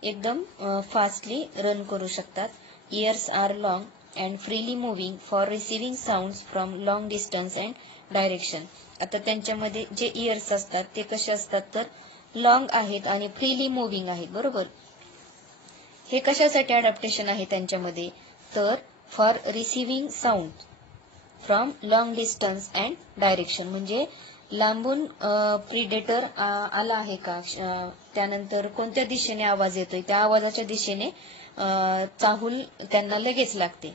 एकदम फास्टली रन करू शकतात. Ears are long and freely moving for receiving sounds from long distance and direction. आता त्यांच्यामध्ये जे इयर्स असतात ते कसे असतात तर लॉंग आहेत आणि फ्रीली मुव्हिंग आहेत. बरोबर. हे कशासाठी अडॅप्टेशन आहे त्यांच्यामध्ये तर for receiving sound from long distance and direction. म्हणजे लांबून प्रिडेटर आला आहे का, त्यानंतर कोणत्या दिशेने आवाज येतोय त्या आवाजाच्या दिशेने चाहूल त्यांना लगेच लागते.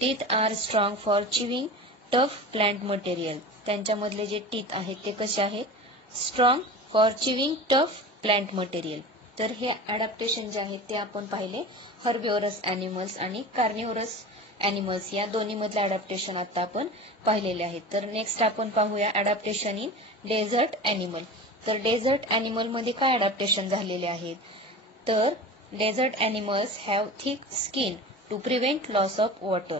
Teeth are strong for chewing tough plant material. त्यांच्यामधले जे टीथ आहेत ते कसे आहेत strong for chewing tough plant material. तर हे अडॅप्टेशन जे आहेत ते आपण पाहिले हर्बिव्हरस अॅनिमल्स आणि कार्निव्हरस अॅनिमल्स या दोन्ही मधले अडॅप्टेशन आता आपण पाहिलेले आहेत. तर नेक्स्ट आपण पाहूया अडॅप्टेशन इन डेझर्ट अॅनिमल. तर डेझर्ट अॅनिमल मध्ये काय अडॅप्टेशन झालेले आहेत तर desert animals have thick skin to prevent loss of water.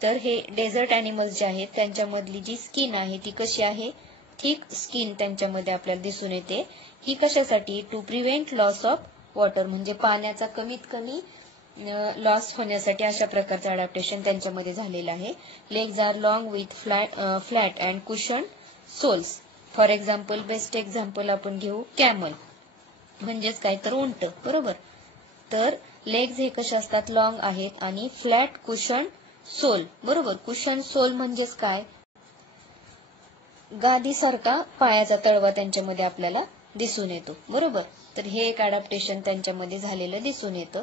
तर हे डेझर्ट अॅनिमल्स जे आहेत त्यांच्यामधली जी स्किन आहे ती कशी आहे थिक स्किन त्यांच्यामध्ये आपल्याला दिसून येते. ही कशासाठी to prevent loss of water म्हणजे पाण्याचा कमीत कमी लॉस होण्यासाठी अशा प्रकारचं अडॅप्टेशन त्यांच्यामध्ये झालेलं आहे. Legs are long with flat and cushion soles. For example best example आपण घेऊ कॅमल म्हणजेच काय तर उंट. बरोबर. तर लेग्स हे कसे असतात लॉंग आहेत आणि फ्लॅट कुशन सोल. बरोबर. कुशन सोल म्हणजेच काय गादीसारखा पायाचा तळवा त्यांच्यामध्ये आपल्याला दिसून येतो. बरोबर. तर हे एक अडॅप्टेशन त्यांच्यामध्ये झालेलं दिसून येतं.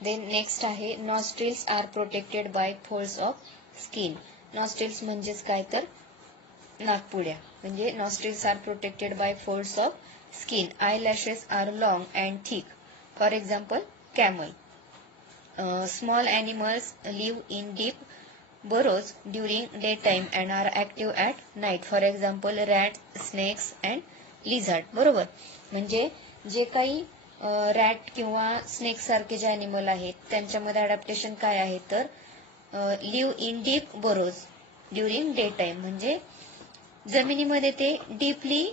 देन नेक्स्ट आहे nostrils are protected by folds of skin. Nostrils म्हणजेच काय तर नाकपुड्या. म्हणजे nostrils are protected by folds of skin. Eye lashes are long and thick. For example camel. Small animals live in deep burrows during daytime and are active at night. For example, rats, snakes and lizard. बरोबर. म्हणजे जे काही rat किंवा snake सारखे जे animal आहेत त्यांच्यामध्ये adaptation काय आहे तर live in deep burrows during day time. म्हणजे जमिनीमध्ये ते डीपली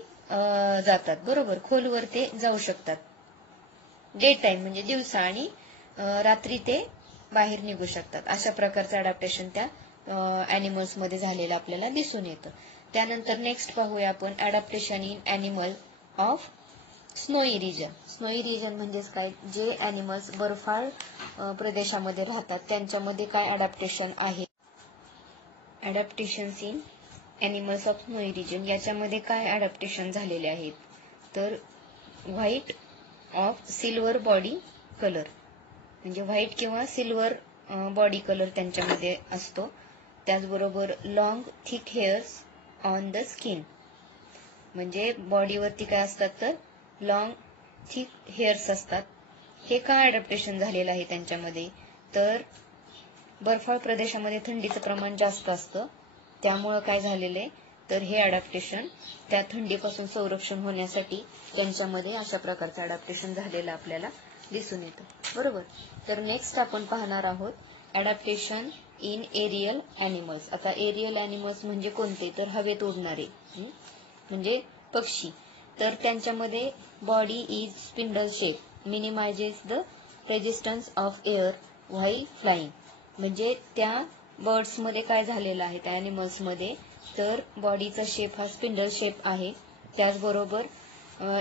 जातात. बरोबर. खोलवर ते जाऊ शकतात. डे टाइम म्हणजे दिवसा आणि रात्री ते बाहेर निघू शकतात. अशा प्रकारचं अडॅप्टेशन त्या अॅनिमल्स मध्ये झालेलं आपल्याला दिसून येतं. त्यानंतर नेक्स्ट पाहूया आपण adaptation in animal of snowy region. Snowy region म्हणजेच काय जे अॅनिमल्स बर्फाळ प्रदेशामध्ये राहतात त्यांच्यामध्ये काय अडॅप्टेशन आहे. Adaptations in animals of snowy region याच्यामध्ये काय अडॅप्टेशन झालेले आहेत तर white of silver body colour. म्हणजे व्हाईट किंवा सिल्वर बॉडी कलर त्यांच्यामध्ये असतो. त्याचबरोबर long thick hairs on the skin. म्हणजे बॉडीवरती काय असतात तर लॉंग थिक हेअर्स असतात. हे काय अडॅप्टेशन झालेलं आहे त्यांच्यामध्ये तर बर्फाळ प्रदेशामध्ये थंडीचं प्रमाण जास्त असतं त्यामुळं काय झालेलं आहे तर हे अडॅप्टेशन त्या थंडीपासून संरक्षण होण्यासाठी त्यांच्यामध्ये अशा प्रकारचं अडॅप्टेशन झालेलं आपल्याला दिसून येतं. बरोबर. तर नेक्स्ट आपण पाहणार आहोत अडॅप्टेशन इन एरियल अॅनिमल्स. आता एरियल अॅनिमल्स म्हणजे कोणते तर हवेत उडणारे म्हणजे पक्षी. तर त्यांच्यामध्ये body is spindle shape minimises the resistance of air while flying. म्हणजे त्या बर्ड्स मध्ये काय झालेलं आहे त्या अॅनिमल्स मध्ये तर बॉडीचा शेप हा स्पिंडल शेप आहे. त्याचबरोबर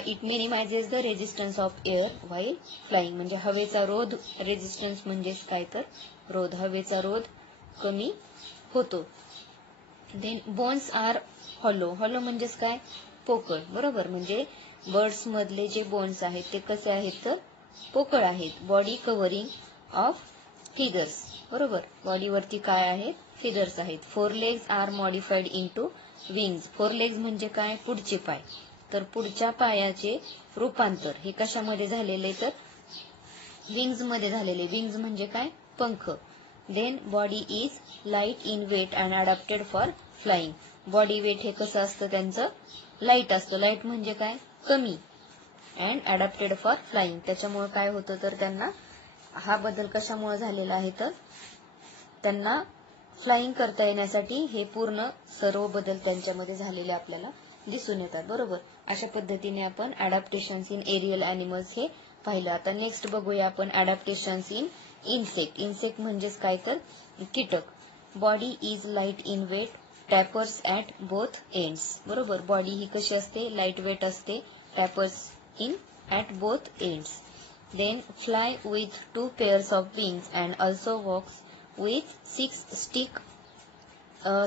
it minimises the resistance of air while flying. म्हणजे हवेचा रोध रेजिस्टन्स म्हणजेच काय तर रोध हवेचा रोध कमी होतो. Then bones are hollow. Hollow म्हणजेच काय पोकळ. बरोबर. म्हणजे बर्ड्स मधले जे बोन्स आहेत ते कसे आहेत तर पोकळ आहेत. Body covering of figures. बरोबर. बॉडीवरती काय आहेत फिगर्स आहेत. Fore legs are modified into wings. Fore legs म्हणजे काय पुढचे पाय. तर पुढच्या पायाचे रूपांतर हे कशामध्ये झालेले तर विंग्स मध्ये झालेले. विंग्स म्हणजे काय पंख. Then body is light in weight and adapted for flying. Body weight हे कसं असतं त्यांचं लाईट असतं. लाईट म्हणजे काय कमी अँड अडॅप्टेड फॉर फ्लाइंग. त्याच्यामुळे काय होतं तर त्यांना हा बदल कशामुळे झालेला आहे तर त्यांना फ्लाइंग करता येण्यासाठी हे पूर्ण सर्व बदल त्यांच्यामध्ये झालेले आपल्याला दिसून येतात. बरोबर. अशा पद्धतीने आपण अडॅप्टेशन्स इन एरियल अॅनिमल्स हे पाहिलं. आता नेक्स्ट बघूया आपण अडॅप्टेशन्स इन इन्सेक्ट. इन्सेक्ट म्हणजेच काय तर कीटक. Body is light in weight, tapers at both ends. बरोबर, बॉडी ही कशी असते, लाईट वेट असते, tapers in at both ends. Then fly with 2 pairs of wings and also walks with 6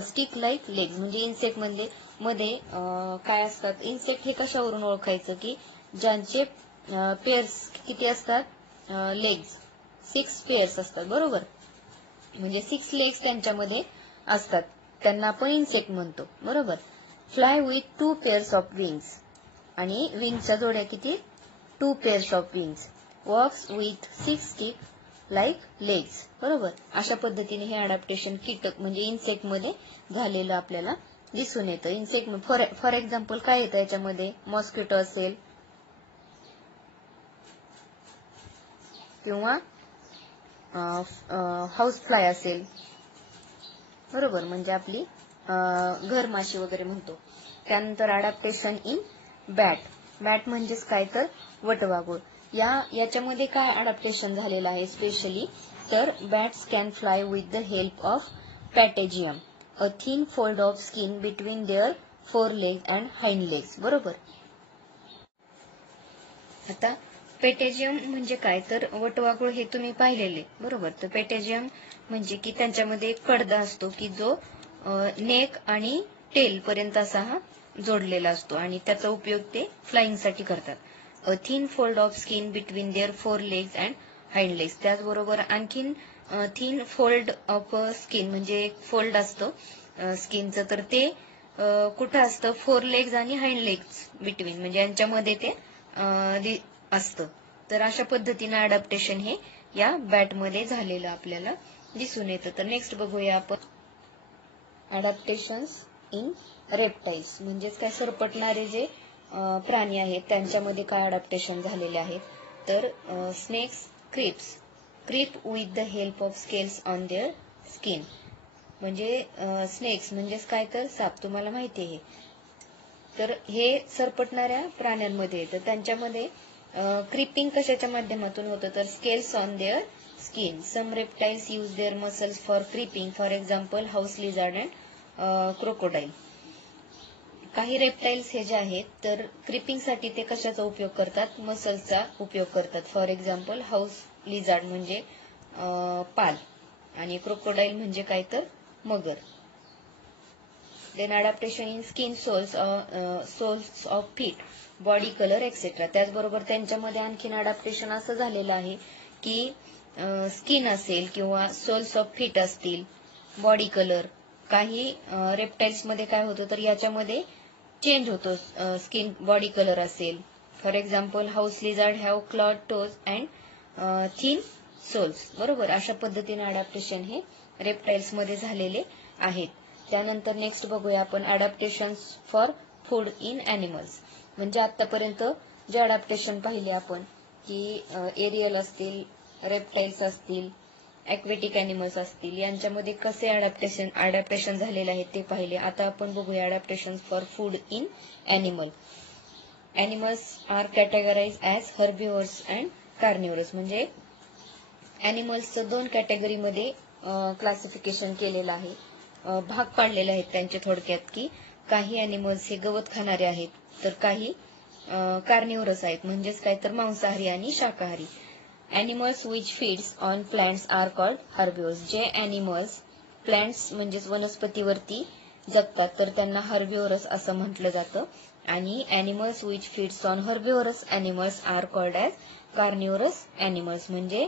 stick like legs. म्हणजे इन्सेक्ट मध्ये काय असतात, insect हे कशावरून ओळखायचं की ज्यांचे पेअर्स किती असतात, लेग्स 6 पेअर्स असतात. बरोबर, म्हणजे 6 लेग्स त्यांच्यामध्ये असतात, त्यांना आपण इन्सेक्ट म्हणतो. बरोबर. Fly with 2 pairs of wings, आणि विंगच्या जोड्या किती, 2 pairs of wings. Walks with 6 stick like legs. बरोबर, अशा पद्धतीने हे अडॅप्टेशन कीटक म्हणजे इन्सेक्ट मध्ये झालेलं आपल्याला दिसून येतं. इन्सेक्ट फॉर एक्झाम्पल काय येतं याच्यामध्ये, मॉस्किटो असेल किंवा हाऊस फ्लाय असेल. बरोबर, म्हणजे आपली घरमाशी वगैरे म्हणतो. त्यानंतर अडॅप्टेशन इन बॅट. बॅट म्हणजेच काय तर वटवाघूळ. याच्यामध्ये काय अडॅप्टेशन झालेलं आहे स्पेशली, तर bats can fly with the help of patagium, a thin fold of skin between their 4 legs and hind legs. बरोबर. आता पेटेजियम म्हणजे काय, तर वटवाघूळ हे तुम्ही पाहिलेले. बरोबर, तर पेटेजियम म्हणजे की त्यांच्यामध्ये एक पडदा असतो की जो नेक आणि टेल पर्यंत असा हा जोडलेला असतो, आणि त्याचा उपयोग ते फ्लाइंग साठी करतात. A thin fold of skin between their 4 legs and hind legs. त्याचबरोबर आणखीन थिन फोल्ड ऑफ स्किन म्हणजे एक फोल्ड असतो स्किनचं, तर ते कुठं असतं, 4 legs आणि हाइंड लेग्स बिटवीन, म्हणजे यांच्यामध्ये ते असतं. तर अशा पद्धतीने अडॅप्टेशन हे या बॅटमध्ये झालेलं आपल्याला दिसून येतं. तर नेक्स्ट बघूया आपण अडॅप्टेशन्स इन रेप्टाइल्स. म्हणजेच काय, सरपटणारे जे प्राणी आहेत त्यांच्यामध्ये काय अडॅप्टेशन झालेले आहेत, तर snakes creep with the help of scales on their skin. म्हणजे स्नेक्स म्हणजेच काय, तर साप, तुम्हाला माहिती आहे. तर हे सरपटणाऱ्या प्राण्यांमध्ये येतं, त्यांच्यामध्ये क्रिपिंग कशाच्या माध्यमातून होतं, तर scales on their skin. Some reptiles use their muscles for creeping, for example house lizard and crocodile. काही रेप्टाइल्स हे जे आहेत तर क्रिपिंगसाठी ते कशाचा उपयोग करतात, मसल्सचा उपयोग करतात. फॉर एक्झाम्पल हाऊस लिझार्ड म्हणजे पाल, आणि क्रोकोडाईल म्हणजे काय, तर मगर. Then adaptation in skin, soles of feet, body colour etcetera. त्याचबरोबर त्यांच्यामध्ये आणखीन अडॅप्टेशन असं झालेलं आहे की स्किन असेल किंवा सोल्स ऑफ फीट असतील, बॉडी कलर. काही रेप्टाइल्स मध्ये काय होतं, तर याच्यामध्ये चेंज होतो, स्किन बॉडी कलर असेल. For example house lizard have clawed toes and thin soles. बरोबर, अशा पद्धतीने अडॅप्टेशन हे रेप्टाइल्स मध्ये झालेले आहेत. त्यानंतर नेक्स्ट बघूया आपण adaptation for food in animals. म्हणजे आतापर्यंत जे अडॅप्टेशन पाहिले आपण की एरियल असतील, रेप्टाइल्स असतील, ॲक्वेटिक अॅनिमल्स असतील, यांच्यामध्ये कसे अडॅप्टेशन झालेले आहेत ते पाहिले. आता आपण बघूया adaptation for food in animal. Animals are categorize as herbivores and carnivorous. म्हणजे अॅनिमल्सचं 2 कॅटेगरीमध्ये क्लासिफिकेशन केलेलं आहे, भाग पाडलेले आहेत त्यांचे. थोडक्यात की काही अॅनिमल्स हे गवत खाणारे आहेत, तर काही कार्निव्हरस आहेत, म्हणजेच काय, तर मांसाहारी आणि शाकाहारी. Animals which feeds on plants are called herbivores. जे अॅनिमल्स प्लांट्स म्हणजेच वनस्पतीवरती जगतात तर त्यांना हर्बिव्हरस असं म्हटलं जातं. आणि animals which feeds on herbivorous animals are called as carnivorous animals. म्हणजे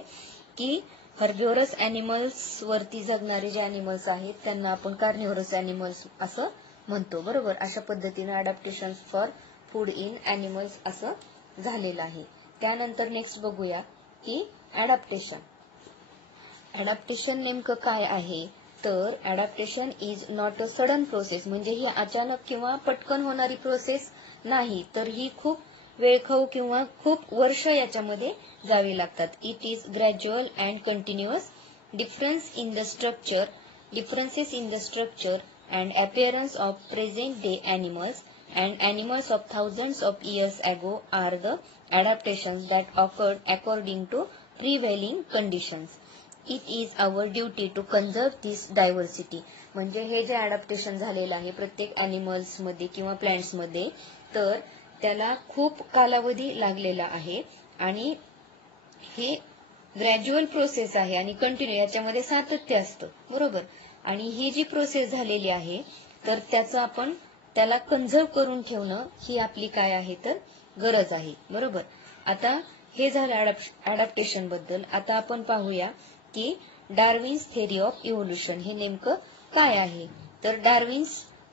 की हर्बिव्हरस अॅनिमल्स वरती जगणारे जे अॅनिमल्स आहेत त्यांना आपण कार्निव्हरस अॅनिमल्स असं म्हणतो. बरोबर, अशा पद्धतीने adaptation for food in animals असं झालेलं आहे. त्यानंतर नेक्स्ट बघूया की अडॅप्टेशन नेमकं काय आहे, तर adaptation is not a sudden process. म्हणजे ही अचानक किंवा पटकन होणारी प्रोसेस नाही, तर ही खूप वेळखाऊ किंवा खूप वर्ष याच्यामध्ये जावी लागतात. It is gradual and continuous. Differences in the structure and appearance of present day animals and animals of thousands of years ago are the adaptations that occurred according to prevailing conditions. It is our duty to conserve this diversity. म्हणजे हे जे adaptation झालेलं आहे प्रत्येक animals मध्ये किंवा plants मध्ये, तर त्याला खूप कालावधी लागलेला आहे आणि हे ग्रॅज्युअल प्रोसेस आहे आणि कंटिन्यू, याच्यामध्ये सातत्य असतं, बरोबर. आणि ही जी प्रोसेस झालेली आहे तर त्याचं आपण त्याला कन्झर्व करून ठेवणं ही आपली काय आहे तर गरज आहे, बरोबर. आता हे झालं अडॅप्टेशन बद्दल. आता आपण पाहूया की डार्विन्स थेअरी ऑफ इव्होल्युशन हे नेमकं काय आहे. तर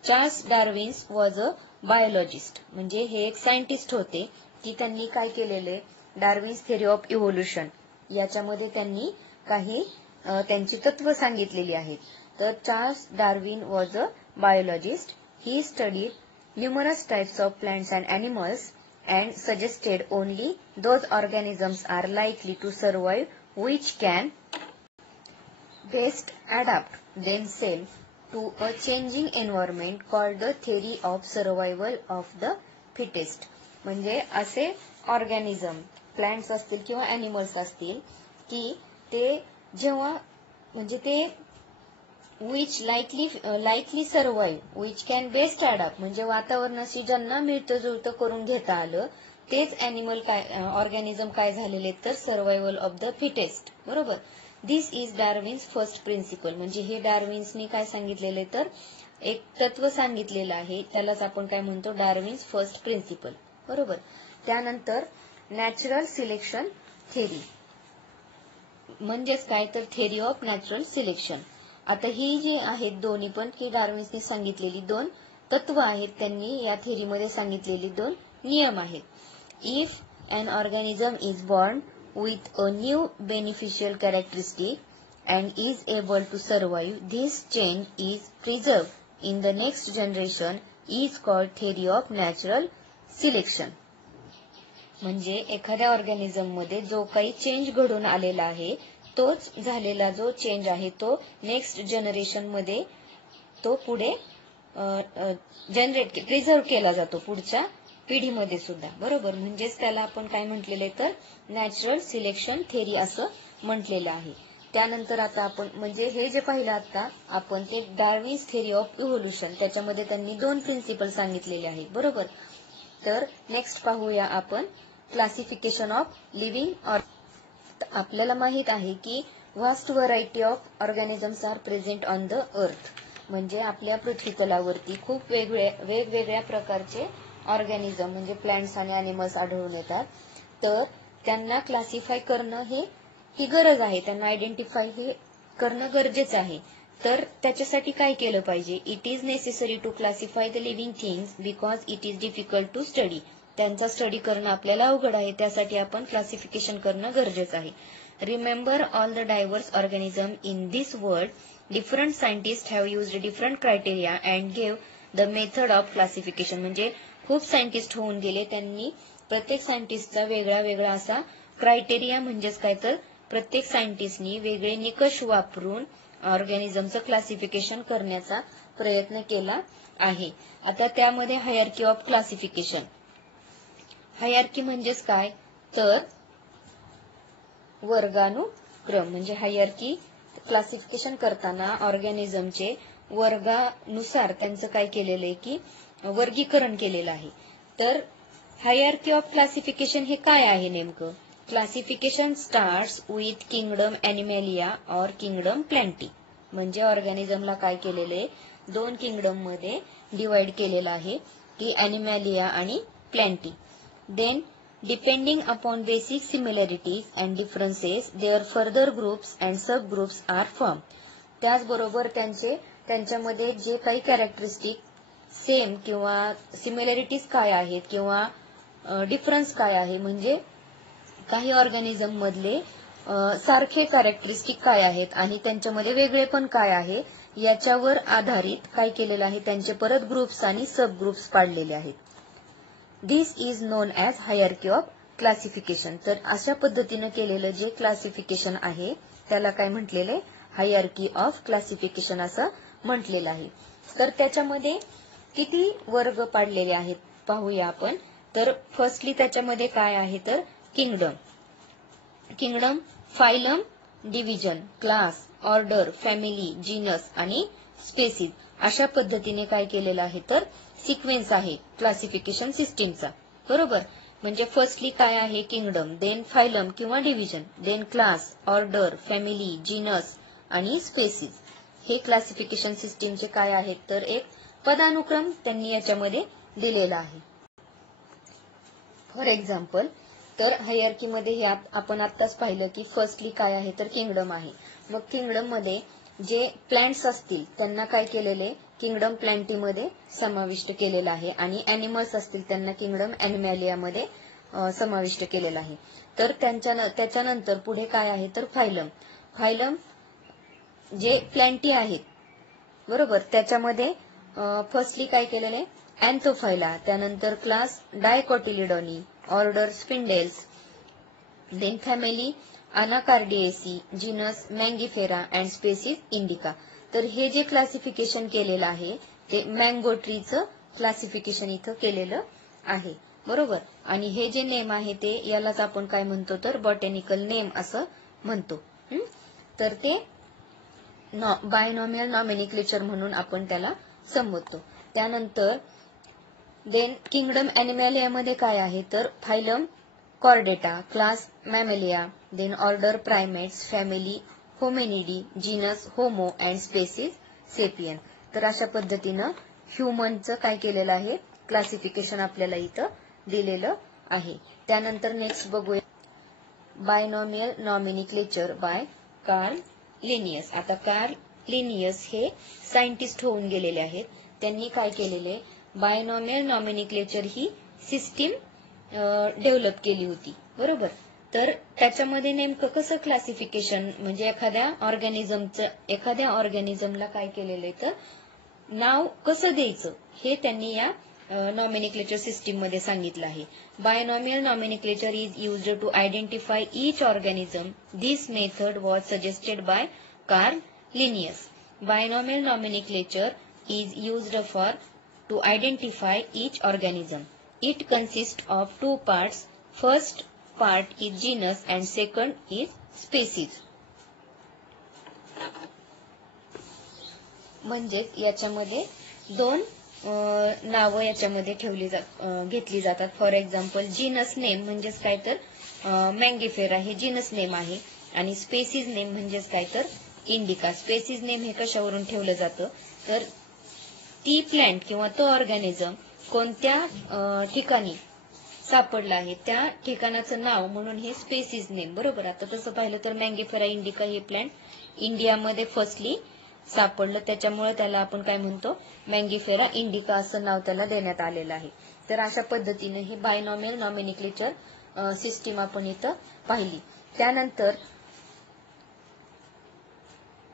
Charles Darwin's was a biologist. म्हणजे हे एक सायंटिस्ट होते की त्यांनी काय केलेले, डार्विन्स थेअरी ऑफ इव्होल्युशन याच्यामध्ये त्यांनी काही त्यांची तत्व सांगितलेली आहेत. तर Charles Darwin was a biologist. He studied numerous types of plants and animals and suggested only those organisms are likely to survive which can best adapt themselves to a changing environment called the theory of survival of the fittest. म्हणजे असे organism, plants असतील किंवा animals असतील की ते जेव्हा म्हणजे ते which likely survive, which can best adapt, म्हणजे वातावरणाशी ज्यांना मिळतं जुळतं करून घेता आलं तेच अॅनिमल ऑर्गॅनिझम काय झालेले तर सर्व्हायव्हल ऑफ द फिटेस्ट, बरोबर. दिस इज डार्विन्स फर्स्ट प्रिन्सिपल. म्हणजे हे डार्विन्सनी काय सांगितलेले तर एक तत्व सांगितलेलं आहे, त्यालाच आपण काय म्हणतो डार्विन्स फर्स्ट प्रिन्सिपल, बरोबर. त्यानंतर नॅचरल सिलेक्शन थेरी म्हणजेच काय तर थेरी ऑफ नॅचरल सिलेक्शन. आता ही जी आहेत दोन्ही पण ही डार्विन्सने सांगितलेली दोन तत्व आहेत, त्यांनी या थेरीमध्ये सांगितलेली दोन नियम आहेत. If an organism is born with a new beneficial characteristic and is able to survive, this change is preserved in the next generation is called theory of natural selection. म्हणजे एखाद्या ऑर्गॅनिझम मध्ये जो काही चेंज घडून आलेला आहे तोच झालेला जो चेंज आहे तो नेक्स्ट जनरेशन मध्ये तो पुढे प्रिझर्व केला जातो पुढच्या पिढीमध्ये सुद्धा, बरोबर. म्हणजेच त्याला आपण काय म्हटलेले तर नॅचरल सिलेक्शन थेरी असं म्हटलेलं आहे. त्यानंतर आता आपण म्हणजे हे जे पाहिलं आता आपण ते डार्विन्स थेरी ऑफ इव्होल्युशन, त्याच्यामध्ये त्यांनी दोन प्रिन्सिपल सांगितलेले आहेत, बरोबर. तर नेक्स्ट पाहूया आपण क्लासिफिकेशन ऑफ लिव्हिंग. आपल्याला माहित आहे की vast variety of organisms are present on the earth. म्हणजे आपल्या पृथ्वी तलावरती खूप वेगवेगळ्या प्रकारचे ऑर्गॅनिझम म्हणजे प्लांट्स आणि अॅनिमल्स आढळून येतात. तर त्यांना क्लासिफाय करणं ही गरज आहे, त्यांना आयडेंटिफाय हे करणं गरजेचं आहे. तर त्याच्यासाठी काय केलं पाहिजे. It is necessary to classify the living things because it is difficult to study. त्यांचा स्टडी करणं आपल्याला अवघड आहे, त्यासाठी आपण क्लासिफिकेशन करणं गरजेचं आहे. Remember all the diverse organism in this world. Different scientist have used different criteria and gave the method of classification. म्हणजे खूप सायंटिस्ट होऊन गेले, त्यांनी प्रत्येक सायंटिस्टचा वेगळा वेगळा असा क्रायटेरिया म्हणजेच काय तर प्रत्येक सायंटिस्टनी वेगळे निकष वापरून ऑर्गॅनिझमचं क्लासिफिकेशन करण्याचा प्रयत्न केला आहे. आता त्यामध्ये हायरार्की ऑफ क्लासिफिकेशन. हायरार्की म्हणजेच काय तर वर्गानुक्रम. म्हणजे हायरार्की क्लासिफिकेशन करताना ऑर्गॅनिझमचे वर्गानुसार त्यांचं काय केलेलं आहे की वर्गीकरण केलेलं आहे. तर हायरार्की ऑफ क्लासिफिकेशन हे काय आहे नेमकं. क्लासिफिकेशन स्टार्ट्स विथ किंगडम ॲनिमॅलिया और किंगडम प्लॅन्टी. म्हणजे ऑर्गॅनिझमला काय केलेले दोन किंगडम मध्ये डिवाइड केलेलं आहे की ॲनिमॅलिया आणि Plantae. Then depending upon basic similarities and differences their further groups and sub groups are form. त्याचबरोबर त्यांच्यामध्ये जे काही कॅरेक्टरिस्टिक सेम किंवा सिमिलॅरिटीज काय आहेत किंवा डिफरन्स काय आहे, म्हणजे काही ऑर्गॅनिझम मधले सारखे कॅरेक्टरिस्टिक काय आहेत आणि त्यांच्यामध्ये वेगळे पण काय आहे याच्यावर आधारित काय केलेलं आहे त्यांचे परत ग्रुप्स आणि सब ग्रुप्स पाडलेले आहेत. This is known as hierarchy of classification. तर अशा पद्धतीनं केलेलं जे क्लासिफिकेशन आहे त्याला काय म्हटलेले हायरार्की ऑफ क्लासिफिकेशन असं म्हटलेलं आहे. तर त्याच्यामध्ये किती वर्ग पाडलेले आहेत पाहूया आपण. तर फर्स्टली त्याच्यामध्ये काय आहे तर kingdom, phylum division, class, order, family, genus आणि स्पेसीज अशा पद्धतीने काय केलेलं आहे तर सिक्वेन्स आहे क्लासिफिकेशन सिस्टीमचा. बरोबर. म्हणजे फर्स्टली काय आहे किंगडम, देन फायलम किंवा division, then class, order, family, genus आणि स्पेसीज. हे क्लासिफिकेशन सिस्टीमचे काय आहेत तर एक पदानुक्रम त्यांनी याच्यामध्ये दिलेला आहे. फॉर एक्झाम्पल तर हायरार्कीमध्ये हे आपण आत्ताच पाहिलं की फर्स्टली काय आहे तर किंगडम आहे. मग किंगडम मध्ये जे प्लांट्स असतील त्यांना काय केलेले किंगडम प्लांटीमध्ये समाविष्ट केलेलं आहे आणि अॅनिमल्स असतील त्यांना किंगडम अॅनिमॅलियामध्ये समाविष्ट केलेलं आहे. तर त्याच्यानंतर पुढे काय आहे तर फायलम. फायलम जे प्लांटी आहेत बरोबर त्याच्यामध्ये फर्स्टली काय केलेलं आहे अँथोफायला, त्यानंतर class Dicotyledonae, order Sapindales, then family Anacardiaceae, genus Mangifera and species indica. तर हे जे क्लासिफिकेशन केलेलं आहे ते मँगो ट्रीचं क्लासिफिकेशन इथं केलेलं आहे. बरोबर. आणि हे जे नेम आहे ते यालाच आपण काय म्हणतो तर बॉटॅनिकल नेम असं म्हणतो. तर ते बायनॉमियल नॉमेनिक्लेचर म्हणून आपण त्याला संबोधतो. त्यानंतर देन किंगडम अॅनिमॅलियामध्ये काय आहे तर phylum Chordata, class Mammalia, then order Primates, family Hominidae, genus Homo and species sapien. तर अशा पद्धतीनं ह्युमनचं काय केलेलं आहे क्लासिफिकेशन आपल्याला इथं दिलेलं आहे. त्यानंतर नेक्स्ट बघूया बायनॉमियल नॉमेनिक्लेचर बाय कार्ल लिनियस. आता कार्ल लिनियस हे सायंटिस्ट होऊन गेलेले आहेत. त्यांनी काय केलेले बायनॉमियल नॉमेनिक्लेचर ही सिस्टीम डेव्हलप केली होती. बरोबर. तर त्याच्यामध्ये नेमकं कसं क्लासिफिकेशन म्हणजे एखाद्या ऑर्गॅनिझमला काय केलेलं आहे तर नाव कसं द्यायचं हे त्यांनी या नॉमेनिक्लेचर सिस्टीम मध्ये सांगितलं आहे. Binomial nomenclature is used to identify each organism. This method was suggested by Carl Linnaeus. Binomial nomenclature is used for to identify each organism. It consists of two parts. First part is genus and second is species. म्हणजे याच्यामध्ये दोन नावं याच्यामध्ये घेतली जातात. For example genus name म्हणजेच काय तर मँगीफेरा हे जीनस नेम आहे आणि स्पेसीज नेम म्हणजेच काय तर इंडिका. स्पेसीज नेम हे कशावरून ठेवलं जातं तर ती प्लॅन्ट किंवा तो ऑर्गॅनिझम कोणत्या ठिकाणी सापडला आहे त्या ठिकाणाचं नाव म्हणून हे स्पेसीज नेम. बरोबर. आता तसं पाहिलं तर मँगीफेरा इंडिका हे प्लॅन्ट इंडियामध्ये फर्स्टली सापडलं त्याच्यामुळे त्याला आपण काय म्हणतो मँगीफेरा इंडिका असं नाव त्याला देण्यात आलेलं आहे. तर अशा पद्धतीने हे बायनॉमियल नॉमेनिक्लेचर सिस्टीम आपण इथं पाहिली. त्यानंतर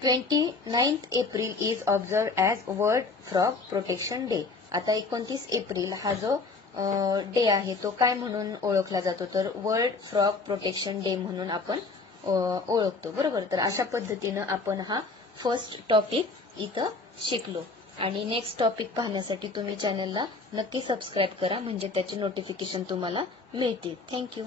29th April is observe as world frog protection day. आता 29 एप्रिल हा जो डे आहे तो काय म्हणून ओळखला जातो तर वर्ल्ड फ्रॉग प्रोटेक्शन डे म्हणून आपण ओळखतो. बरोबर. तर अशा पद्धतीनं आपण हा फर्स्ट टॉपिक इथं शिकलो आणि नेक्स्ट टॉपिक पाहण्यासाठी तुम्ही चॅनलला नक्की सबस्क्राईब करा म्हणजे त्याचे नोटिफिकेशन तुम्हाला मिळतील. थँक्यू.